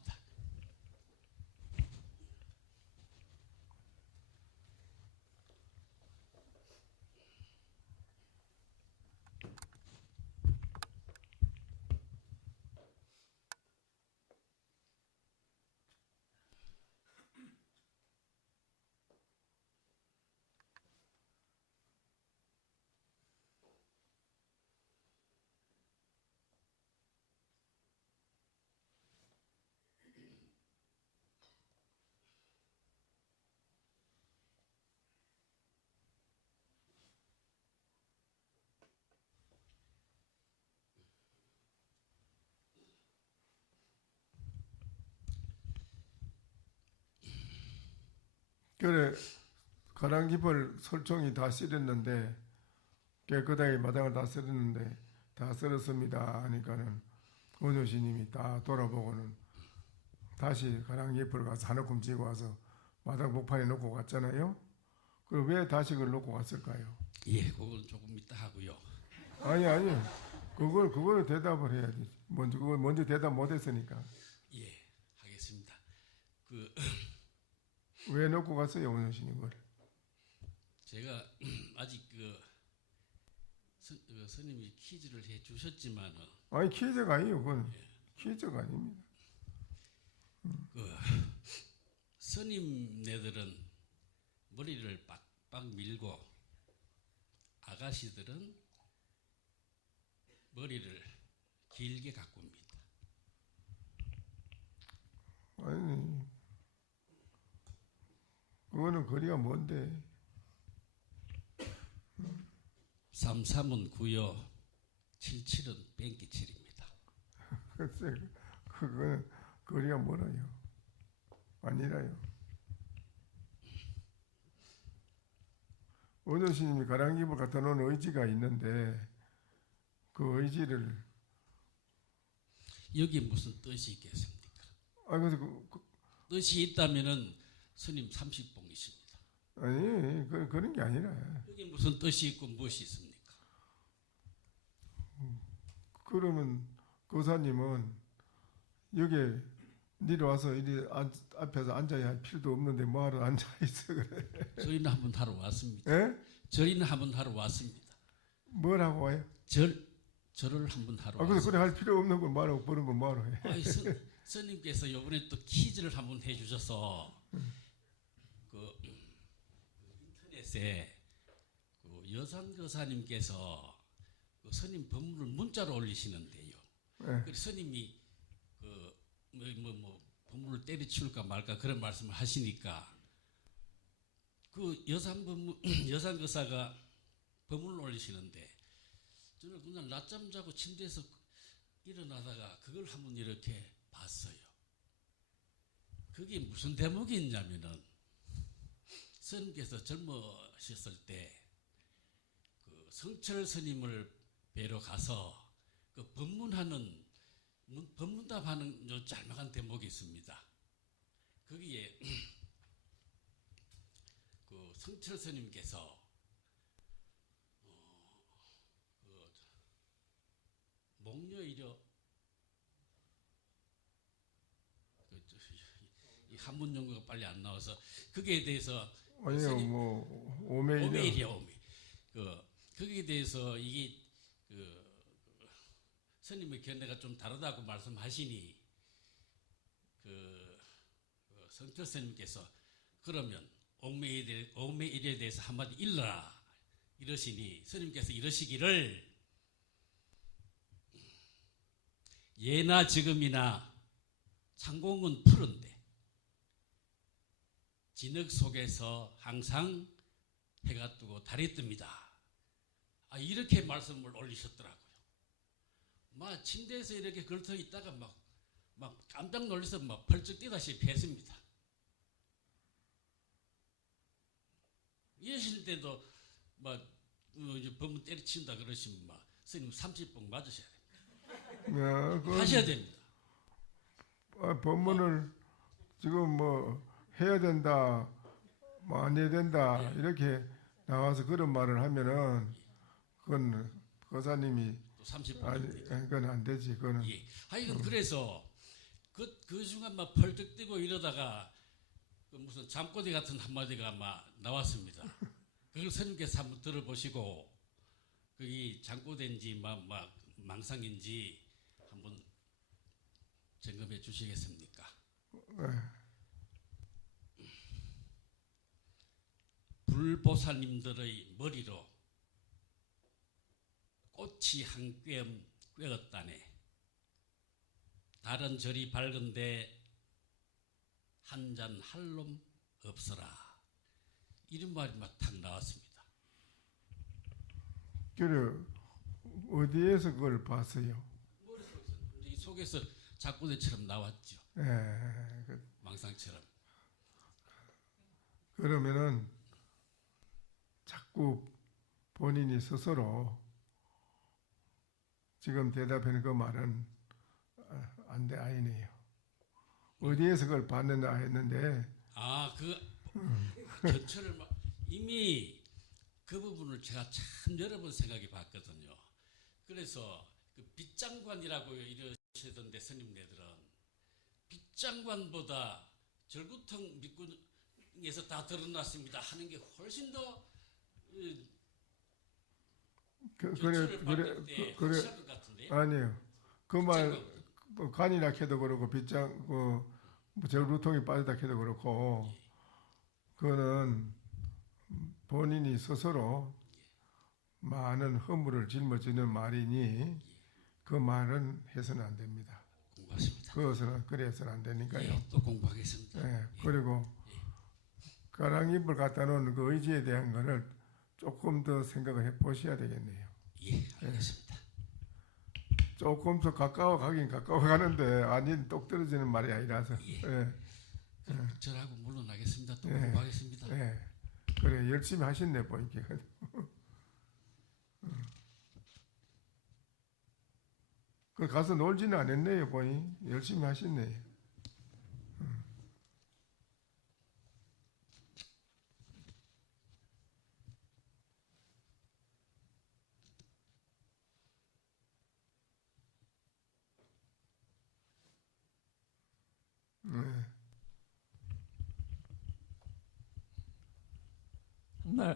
그래 가랑잎을 설총이 다 썰었는데 깨끗하게 마당을 다 썰었는데 다 썰었습니다 하니까는 원효스님이 다 돌아보고는 다시 가랑잎을 가서 한 움큼 쥐고 와서 마당 목판에 놓고 갔잖아요. 그럼 왜 다시 그걸 놓고 갔을까요? 예, 그건 조금 이따 하고요. 아니 그걸 대답을 해야지. 먼저 대답 못했으니까. 예, 하겠습니다. 왜 놓고 갔어요 원효스님 걸? 제가 아직 스님이 퀴즈를 해주셨지만은 아니 퀴즈가 아니에요. 그건 퀴즈가 아닙니다. 스님네들은 머리를 빡빡 밀고 아가씨들은 머리를 길게 가꿉니다. 아니 그거는 거리가 먼데. 33은 9요, 77은 뺑기 7입니다. 글쎄 그거는 거리가 멀어요. 아니라요. 원효스님이 가랑잎을 갖다 놓은 의지가 있는데 그 의지를 여기에 무슨 뜻이 있겠습니까? 그래서 뜻이 있다면은 스님 30봉이십니다. 아니 그런 게 아니라 여기 무슨 뜻이 있고 무엇이 있습니까? 그러면 교사님은 여기에 내려와서 이리 앞에서 앉아야 할 필요도 없는데 뭐하러 앉아있어 그래. 저희는 한번 하러 왔습니다. 예? 저희는 한번 하러 왔습니다. 뭘 하고 와요? 절을 한번 하러 그래 왔어요. 그래 할 필요 없는 걸 말하고 버는 걸 말하고 해. 아니, 스님께서 이번에 또 퀴즈를 한번 해주셔서 그 인터넷에 그 여산거사님께서 그 스님 법문을 문자로 올리시는데요. 예. 그래서 스님이 그 법문을 때려치울까 말까 그런 말씀을 하시니까 그 여산거사가 법문을 올리시는데 저는 그냥 낮잠 자고 침대에서 일어나다가 그걸 한번 이렇게 봤어요. 그게 무슨 대목이 있냐면은 스님께서 젊으셨을 때 그 성철 스님을 뵈러 가서 그 법문답하는 요 짤막한 대목이 있습니다. 거기에 그 성철 스님께서 목녀이려 이 한문 용어가 빨리 안 나와서 거기에 대해서 아니요 스님, 뭐 오메이죠. 오메이리야 오메. 거기에 대해서 이게 스님의 견해가 좀 다르다고 말씀하시니 성철 스님께서 그러면 오메일에 대해서 한마디 일러라 이러시니 스님께서 이러시기를 예나 지금이나 창공은 푸른데 진흙 속에서 항상 해가 뜨고 달이 뜹니다. 이렇게 말씀을 올리셨더라고요. 막 침대에서 이렇게 걸터 있다가 막 깜짝 놀라서 막 펄쩍 뛰다시피 했습니다. 이러실 때도 막 이제 법문 때려친다 그러시면 막 스님 30번 맞으셔야 됩니다. 하셔야 됩니다. 법문을 지금 뭐 해야 된다, 뭐 안 해야 된다 이렇게 나와서 그런 말을 하면은 그건 거사님이 또 30분 아니 그건 안 되지. 그거는 예. 하여간 그래서 그 순간 막 펄쩍 뛰고 이러다가 그 무슨 잠꼬대 같은 한마디가 막 나왔습니다. 그걸 스님께서 한번 들어보시고 그게 잠꼬대인지 막 망상인지 한번 점검해 주시겠습니까? 불보살님들의 머리로 꽃이 한 꿰엄 꿰었다네. 다른 절이 밝은데 한 잔 할 놈 없어라. 이런 말이 막 탁 나왔습니다. 그래 어디에서 그걸 봤어요? 이 속에서 작고대처럼 나왔죠. 예. 망상처럼. 그러면은 자꾸 본인이 스스로 지금 대답하는 그 말은 안 돼 아니네요. 어디에서 그걸 봤느냐 했는데 그 견처를 이미 그 부분을 제가 참 여러 번 생각해 봤거든요. 그래서 그 빗장관이라고 이러시던데 스님네들은 빗장관보다 절구통 밑구에서 다 드러났습니다 하는 게 훨씬 더 그래 확실할 것 같은데요. 아니에요. 그 말 간이나 해도 그렇고 빗장 절루통이 빠지다 해도 그렇고 그거는 본인이 스스로 많은 허물을 짊어지는 말이니 그 말은 해서는 안 됩니다. 공부하십니다. 그것은 그래서는 안 되니까요. 예, 또 공부하겠습니다. 예, 그리고 가랑잎을 갖다 놓은 그 의지에 대한 거를 조금 더 생각을 해 보셔야 되겠네요. 예, 알겠습니다. 조금 더 가까워 가긴 가까워 가는데 아닌 똑 떨어지는 말이 아니라서. 예. 절하고 물러나겠습니다. 또 예. 공부하겠습니다. 예. 그래 열심히 하셨네 보니까. 그 가서 놀지는 않았네요 보니 열심히 하셨네.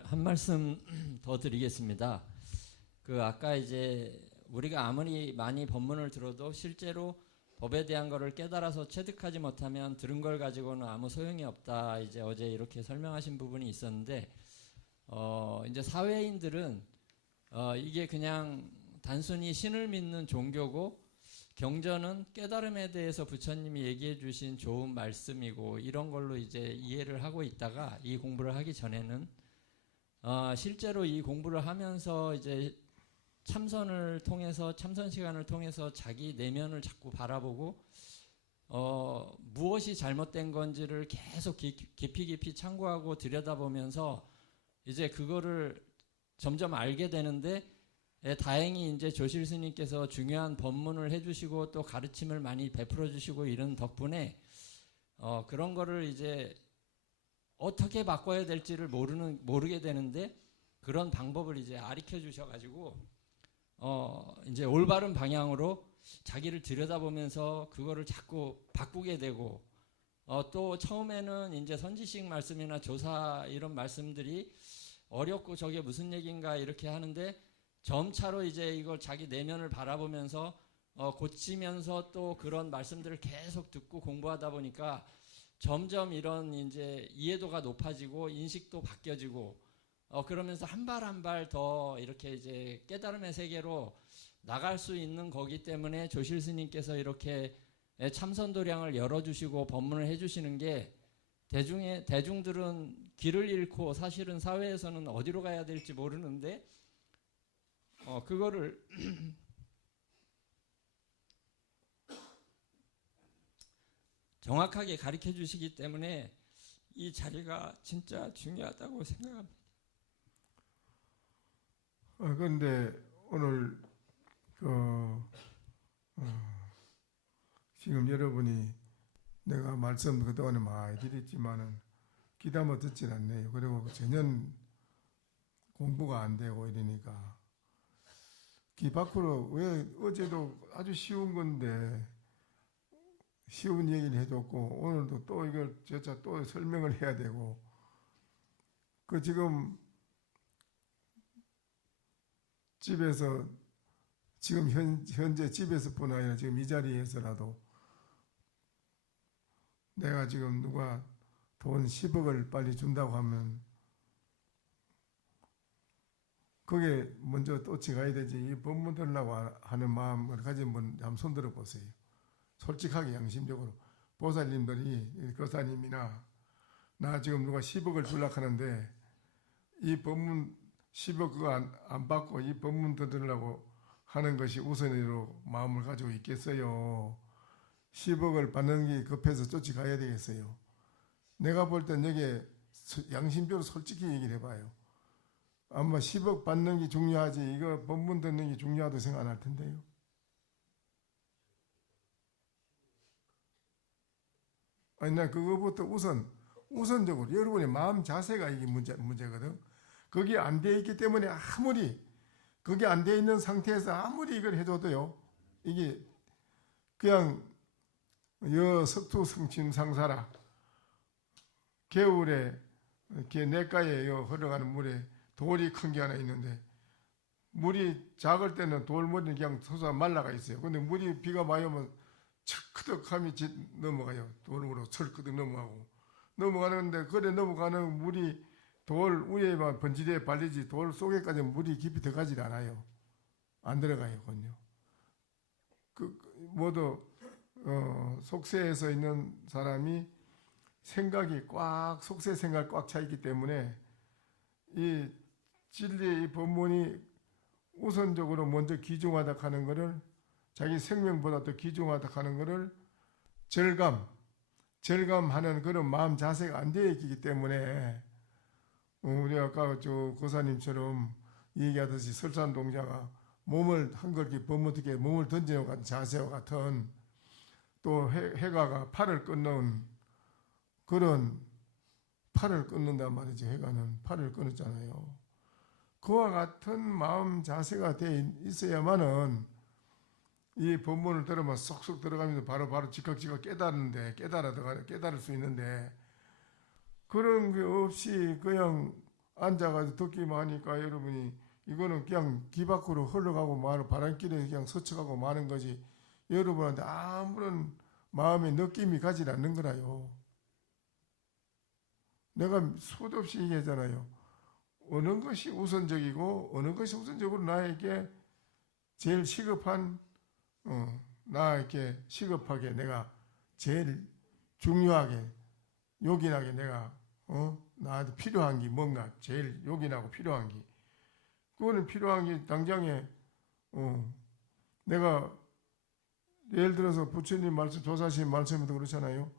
한 말씀 더 드리겠습니다. 그 아까 이제 우리가 아무리 많이 법문을 들어도 실제로 법에 대한 거를 깨달아서 체득하지 못하면 들은 걸 가지고는 아무 소용이 없다. 이제 어제 이렇게 설명하신 부분이 있었는데 이제 사회인들은 이게 그냥 단순히 신을 믿는 종교고 경전은 깨달음에 대해서 부처님이 얘기해 주신 좋은 말씀이고 이런 걸로 이제 이해를 하고 있다가 이 공부를 하기 전에는 실제로 이 공부를 하면서 이제 참선을 통해서 참선 시간을 통해서 자기 내면을 자꾸 바라보고 무엇이 잘못된 건지를 계속 깊이 참고하고 들여다보면서 이제 그거를 점점 알게 되는데 다행히 이제 조실 스님께서 중요한 법문을 해주시고 또 가르침을 많이 베풀어 주시고 이런 덕분에 그런 거를 이제 어떻게 바꿔야 될지를 모르게 되는데 그런 방법을 이제 가르쳐 주셔가지고 이제 올바른 방향으로 자기를 들여다보면서 그거를 자꾸 바꾸게 되고 또 처음에는 이제 선지식 말씀이나 조사 이런 말씀들이 어렵고 저게 무슨 얘기인가 이렇게 하는데 점차로 이제 이걸 자기 내면을 바라보면서 고치면서 또 그런 말씀들을 계속 듣고 공부하다 보니까 점점 이런 이제 이해도가 높아지고 인식도 바뀌어지고 그러면서 한 발 한 발 더 이렇게 이제 깨달음의 세계로 나갈 수 있는 거기 때문에 조실 스님께서 이렇게 참선도량을 열어주시고 법문을 해주시는 게 대중들은 길을 잃고 사실은 사회에서는 어디로 가야 될지 모르는데 그거를 정확하게 가르쳐 주시기 때문에 이 자리가 진짜 중요하다고 생각합니다. 그런데 오늘 지금 여러분이 내가 말씀 그동안에 많이 드렸지만은 귀담아 듣질 않네요. 그리고 전혀 공부가 안 되고 이러니까 귀 밖으로 왜 어제도 아주 쉬운 건데 쉬운 얘기를 해줬고 오늘도 또 이걸 저차 또 설명을 해야 되고 그 지금 집에서 지금 현재 집에서뿐 아니라 지금 이 자리에서라도 내가 지금 누가 돈 10억을 빨리 준다고 하면 그게 먼저 쫓아가야 되지. 이 법문 들으려고 하는 마음을 가진 분 한번 손 들어보세요. 솔직하게 양심적으로 보살님들이 거사님이나 나 지금 누가 10억을 주려고 하는데 이 법문 10억 그거 안 받고 이 법문 들으려고 하는 것이 우선으로 마음을 가지고 있겠어요. 10억을 받는 게 급해서 쫓아가야 되겠어요. 내가 볼 땐 여기에 양심적으로 솔직히 얘기를 해봐요. 아마 10억 받는 게 중요하지 이거 법문 듣는 게 중요하다고 생각 안 할 텐데요. 아니 나 그거부터 우선적으로 여러분의 마음 자세가 이게 문제거든. 거기 안 돼 있기 때문에 아무리 거기 안 돼 있는 상태에서 아무리 이걸 해줘도요 이게 그냥 석투성침상사라 겨울에 이렇게 냇가에 흘러가는 물에 돌이 큰 게 하나 있는데 물이 작을 때는 돌물이 그냥 솟아 말라가 있어요. 근데 물이 비가 많이 오면 철크덕함이 넘어가요. 돌으로 철크덕 넘어가는데 그래 넘어가는 물이 돌 위에만 번지대에 발리지 돌 속에까지 물이 깊이 들어가지 않아요. 안 들어가요. 그건요. 모두 속세에서 있는 사람이 생각이 속세 생각 꽉 차 있기 때문에 이 진리의 이 법문이 우선적으로 먼저 귀중하다 하는 것을 자기 생명보다 더 귀중하다 하는 것을 절감하는 그런 마음 자세가 안 되어 있기 때문에 우리 아까 저 고사님처럼 얘기하듯이 설산동자가 몸을 한걸기 범어떻게 몸을 던지는 같은 자세와 같은 또 해가가 팔을 끊는 그런 팔을 끊는단 말이죠. 해가는 팔을 끊었잖아요. 그와 같은 마음 자세가 돼 있어야만은 이 법문을 들으면 쏙쏙 들어가면서 바로 지각지각 깨달을 수 있는데 그런 게 없이 그냥 앉아가지고 듣기만 하니까 여러분이 이거는 그냥 기 밖으로 흘러가고 마는 바람길에 그냥 스쳐가고 마는 거지 여러분한테 아무런 마음의 느낌이 가지 않는 거라요. 내가 수도 없이 얘기하잖아요. 어느 것이 우선적이고 어느 것이 우선적으로 나에게 제일 시급한 나에게 시급하게 내가 제일 중요하게 요긴하게 내가 나한테 필요한 게 뭔가 제일 요긴하고 필요한 게 그거는 필요한 게 당장에 내가 예를 들어서 부처님 말씀 조사심 말씀에도 그렇잖아요.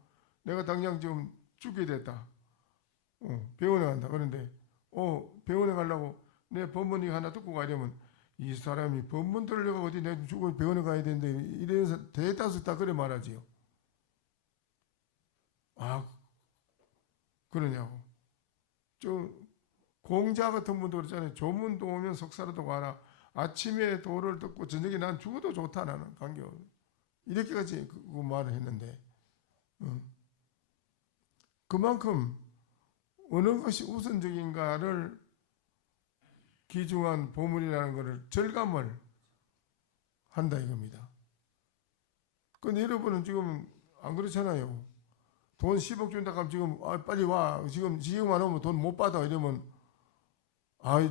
내가 당장 지금 죽게 됐다. 병원에 간다. 그런데 병원에 가려고 내 법문이 하나 듣고 가려면 이 사람이 법문 들으려고 어디 내가 죽어 병원에 가야 되는데 이래서 대다수 다 그래 말하지요. 아 그러냐고. 공자 같은 분도 그렇잖아요. 조문도 오면 속사라도 가라. 아침에 도를 듣고 저녁에 난 죽어도 좋다 나는 관계없. 이렇게까지 그 말을 했는데 그만큼 어느 것이 우선적인가를 기중한 보물이라는 것을 절감을 한다 이겁니다. 근데 여러분은 지금 안 그렇잖아요. 돈 10억 준다 하면 지금 빨리 와. 지금 안 오면 돈 못 받아 이러면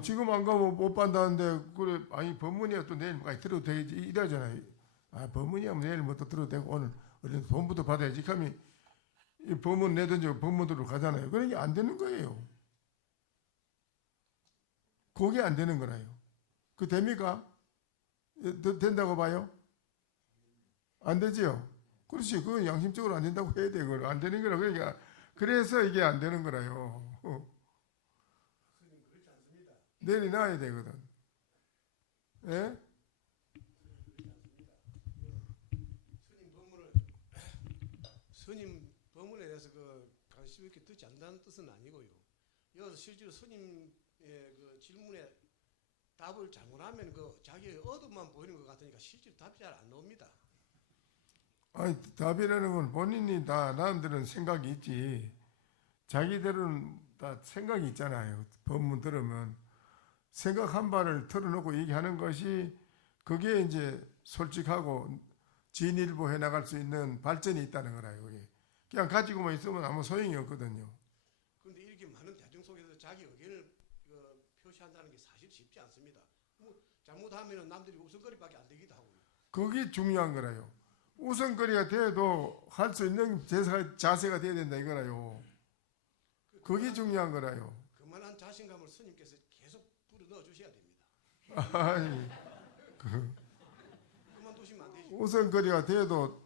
지금 안 가면 못 받는다는데 그래 법문이야 또 내일까지 들어도 되지 이러잖아요. 법문이야 내일 뭐 또 들어도 되고 오늘 돈부터 받아야지 하면 이 법문 내든지 법문으로 가잖아요. 그런 게 안 되는 거예요. 그게 안 되는 거라요. 그 됩니까? 된다고 봐요? 안 되지요? 그렇지. 그건 양심적으로 안 된다고 해야 돼. 그걸 안 되는 거라. 그러니까 그래서 이게 안 되는 거라요. 내리 놔야 되거든. 예? 스님 법문에 대해서 관심 있게 듣지 않는다는 뜻은 아니고요. 여기서 실제로 스님의 그 질문에 답을 잘못하면 자기의 얻음만 보이는 것 같으니까 실제로 답이 잘 안 나옵니다. 답이라는 건 본인이 다 나름대로는 생각이 있지. 자기들은 다 생각이 있잖아요. 법문 들으면 생각한 바를 털어놓고 얘기하는 것이 그게 이제 솔직하고 진일보해 나갈 수 있는 발전이 있다는 거라요. 그게 그냥 가지고만 있으면 아무 소용이 없거든요. 그런데 이렇게 많은 대중 속에서 자기 의견을 표시한다는 게 사실 쉽지 않습니다. 잘못하면 남들이 웃음거리밖에 안 되기도 하고요. 그게 중요한 거라요. 우선거리가 돼도 할 수 있는 자세가 돼야 된다 이거라요. 그게 중요한 거라요. 그만한 자신감을 스님께서 계속 불어넣어 주셔야 됩니다. 그만두시면 안 되죠. 우선거리가 돼도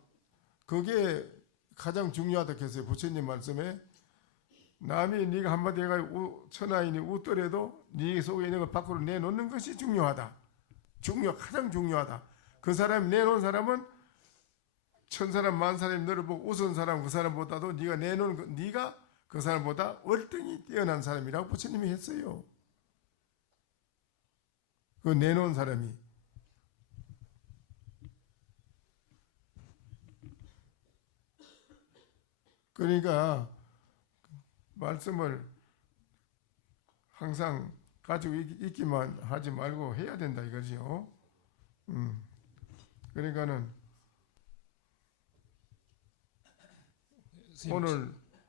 그게 가장 중요하다고 했어요. 부처님 말씀에 남이 네가 한마디 해가지고 천하인이 웃더라도 네 속에 있는 걸 밖으로 내놓는 것이 중요하다. 가장 중요하다. 그 사람이 내놓은 사람은 천 사람 만 사람이 너를 보고 웃은 사람 그 사람보다도 네가 내놓은 네가 그 사람보다 월등히 뛰어난 사람이라고 부처님이 했어요. 그 내놓은 사람이. 그러니까 말씀을 항상 가지고 있기만 하지 말고 해야 된다 이거지요. 그러니까는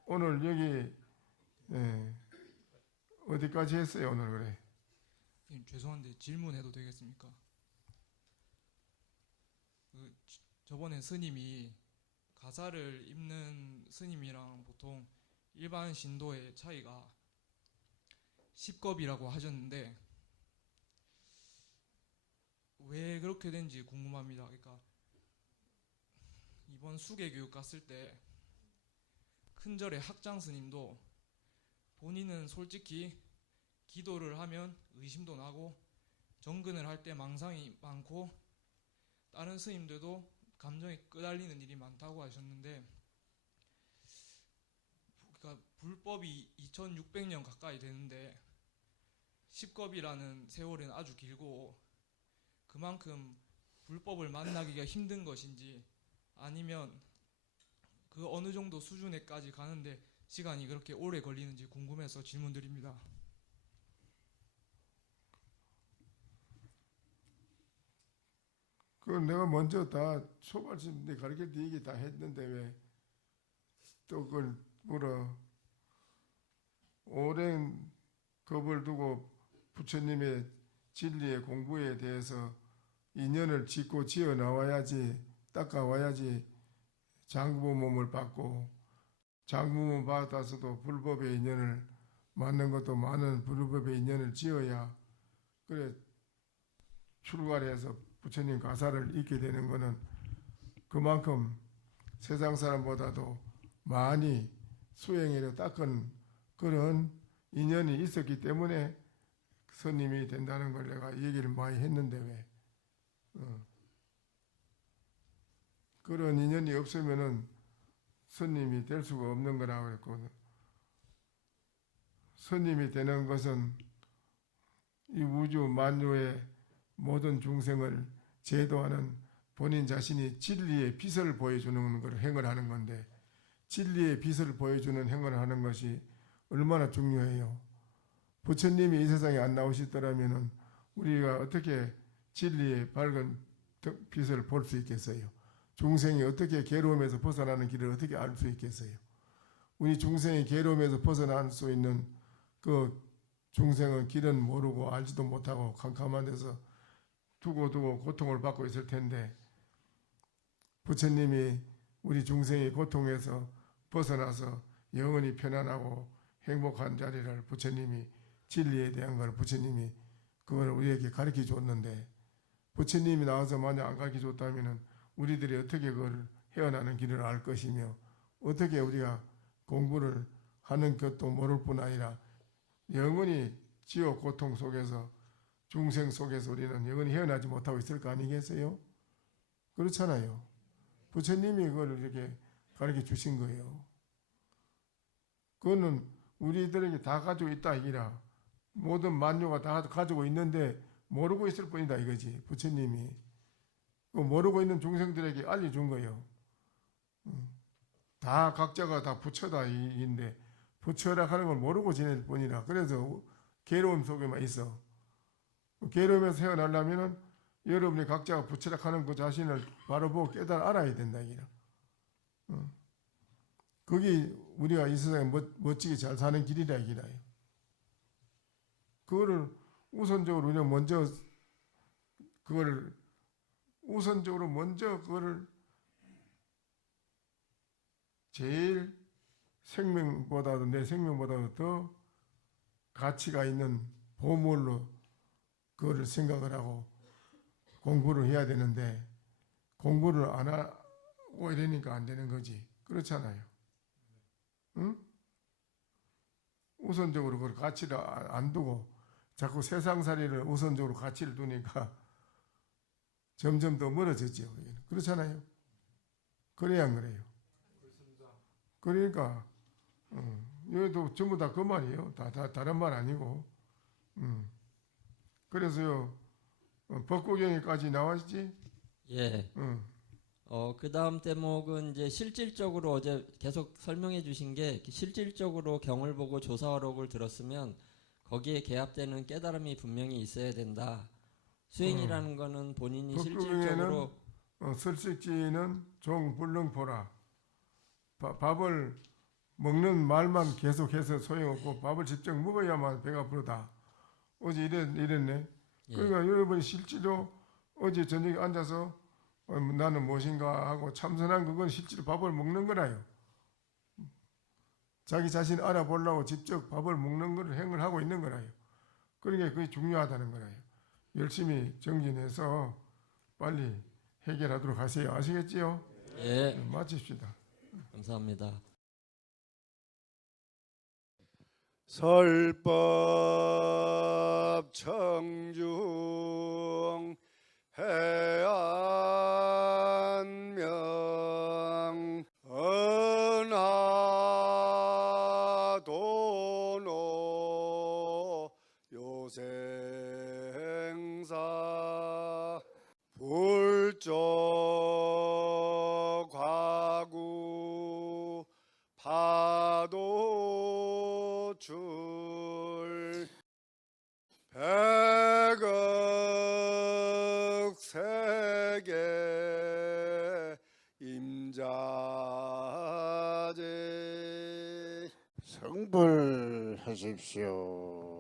오늘 여기 어디까지 했어요 오늘 그래? 죄송한데 질문해도 되겠습니까? 저번에 스님이 가사를 입는 스님이랑 보통 일반 신도의 차이가 10겁이라고 하셨는데 왜 그렇게 된지 궁금합니다. 그러니까 이번 수계교육 갔을 때 큰절의 학장 스님도 본인은 솔직히 기도를 하면 의심도 나고 정근을 할 때 망상이 많고 다른 스님들도 감정이 끄달리는 일이 많다고 하셨는데 그러니까 불법이 2600년 가까이 되는데 10겁이라는 세월은 아주 길고 그만큼 불법을 만나기가 힘든 것인지 아니면 그 어느 정도 수준에까지 가는데 시간이 그렇게 오래 걸리는지 궁금해서 질문드립니다. 그 내가 먼저 다 초발심 내 가르칠 때 얘기 다 했는데 왜 또 그걸 물어. 오랜 겁을 두고 부처님의 진리의 공부에 대해서 인연을 짓고 지어 나와야지, 닦아와야지 장부 몸을 받고, 장부 몸 받아서도 불법의 인연을 맞는 것도 많은 불법의 인연을 지어야 그래 출가를 해서 부처님 가사를 잊게 되는 것은 그만큼 세상 사람보다도 많이 수행해서 닦은 그런 인연이 있었기 때문에 스님이 된다는 걸 내가 얘기를 많이 했는데 왜 그런 인연이 없으면은 스님이 될 수가 없는 거라고 그랬거든. 스님이 되는 것은 이 우주 만유의 모든 중생을 제도하는 본인 자신이 진리의 빛을 보여주는 걸 행을 하는 건데, 진리의 빛을 보여주는 행을 하는 것이 얼마나 중요해요. 부처님이 이 세상에 안 나오시더라면 우리가 어떻게 진리의 밝은 빛을 볼 수 있겠어요? 중생이 어떻게 괴로움에서 벗어나는 길을 어떻게 알 수 있겠어요? 우리 중생이 괴로움에서 벗어날 수 있는 그 중생은 길은 모르고 알지도 못하고 캄캄한 데서 두고 고통을 받고 있을 텐데, 부처님이 우리 중생의 고통에서 벗어나서 영원히 편안하고 행복한 자리를 부처님이 진리에 대한 걸 부처님이 그걸 우리에게 가르쳐 줬는데, 부처님이 나와서 만약 안 가르쳐 줬다면 우리들이 어떻게 그걸 헤어나는 길을 알 것이며 어떻게 우리가 공부를 하는 것도 모를 뿐 아니라 영원히 지옥 고통 속에서 중생 속에서 우리는 영원히 헤어나지 못하고 있을 거 아니겠어요? 그렇잖아요. 부처님이 그걸 이렇게 가르쳐 주신 거예요. 그거는 우리들에게 다 가지고 있다 이기라. 모든 만유가 다 가지고 있는데 모르고 있을 뿐이다 이거지. 부처님이 모르고 있는 중생들에게 알려준 거예요. 다 각자가 다 부처다 이인데 부처라 하는 걸 모르고 지낼 뿐이라. 그래서 괴로움 속에만 있어. 괴로움에서 헤어나려면은 여러분이 각자가 부처라 하는 그 자신을 바로 보고 깨달아 알아야 된다 이기라. 그게 우리가 이 세상에 멋지게 잘 사는 길이라 이기라요. 그거를 우선적으로 우리가 먼저 그거를 제일 생명보다도 내 생명보다도 더 가치가 있는 보물로 그거를 생각을 하고 공부를 해야 되는데 공부를 안 하고 이러니까 안 되는 거지. 그렇잖아요. 응? 우선적으로 그걸 가치를 안 두고 자꾸 세상살이를 우선적으로 가치를 두니까 점점 더 멀어졌죠. 그렇잖아요. 그래야 안 그래요. 그러니까 여기도 전부 다 그 말이에요. 다 다른 말 아니고. 그래서요 법구경에까지 나왔지. 예. 그 다음 대목은 이제 실질적으로 어제 계속 설명해 주신 게 실질적으로 경을 보고 조사화록을 들었으면 거기에 개합되는 깨달음이 분명히 있어야 된다. 수행이라는 거는 본인이 실질적으로 설식지는 종불능포라. 밥을 먹는 말만 계속해서 소용없고 밥을 직접 먹어야만 배가 부르다. 어제 이랬네. 예. 그러니까 여러분이 실제로 어제 저녁에 앉아서 나는 무엇인가 하고 참선한 그건 실제로 밥을 먹는 거라요. 자기 자신 알아보려고 직접 밥을 먹는 걸 행을 하고 있는 거라요. 그러니까 그게 중요하다는 거라요. 열심히 정진해서 빨리 해결하도록 하세요. 아시겠지요? 예. 마칩시다. 감사합니다. 설법 청중 해안명 은하도노 요생사 불조 과구 파도출 백억 세계 하십시오.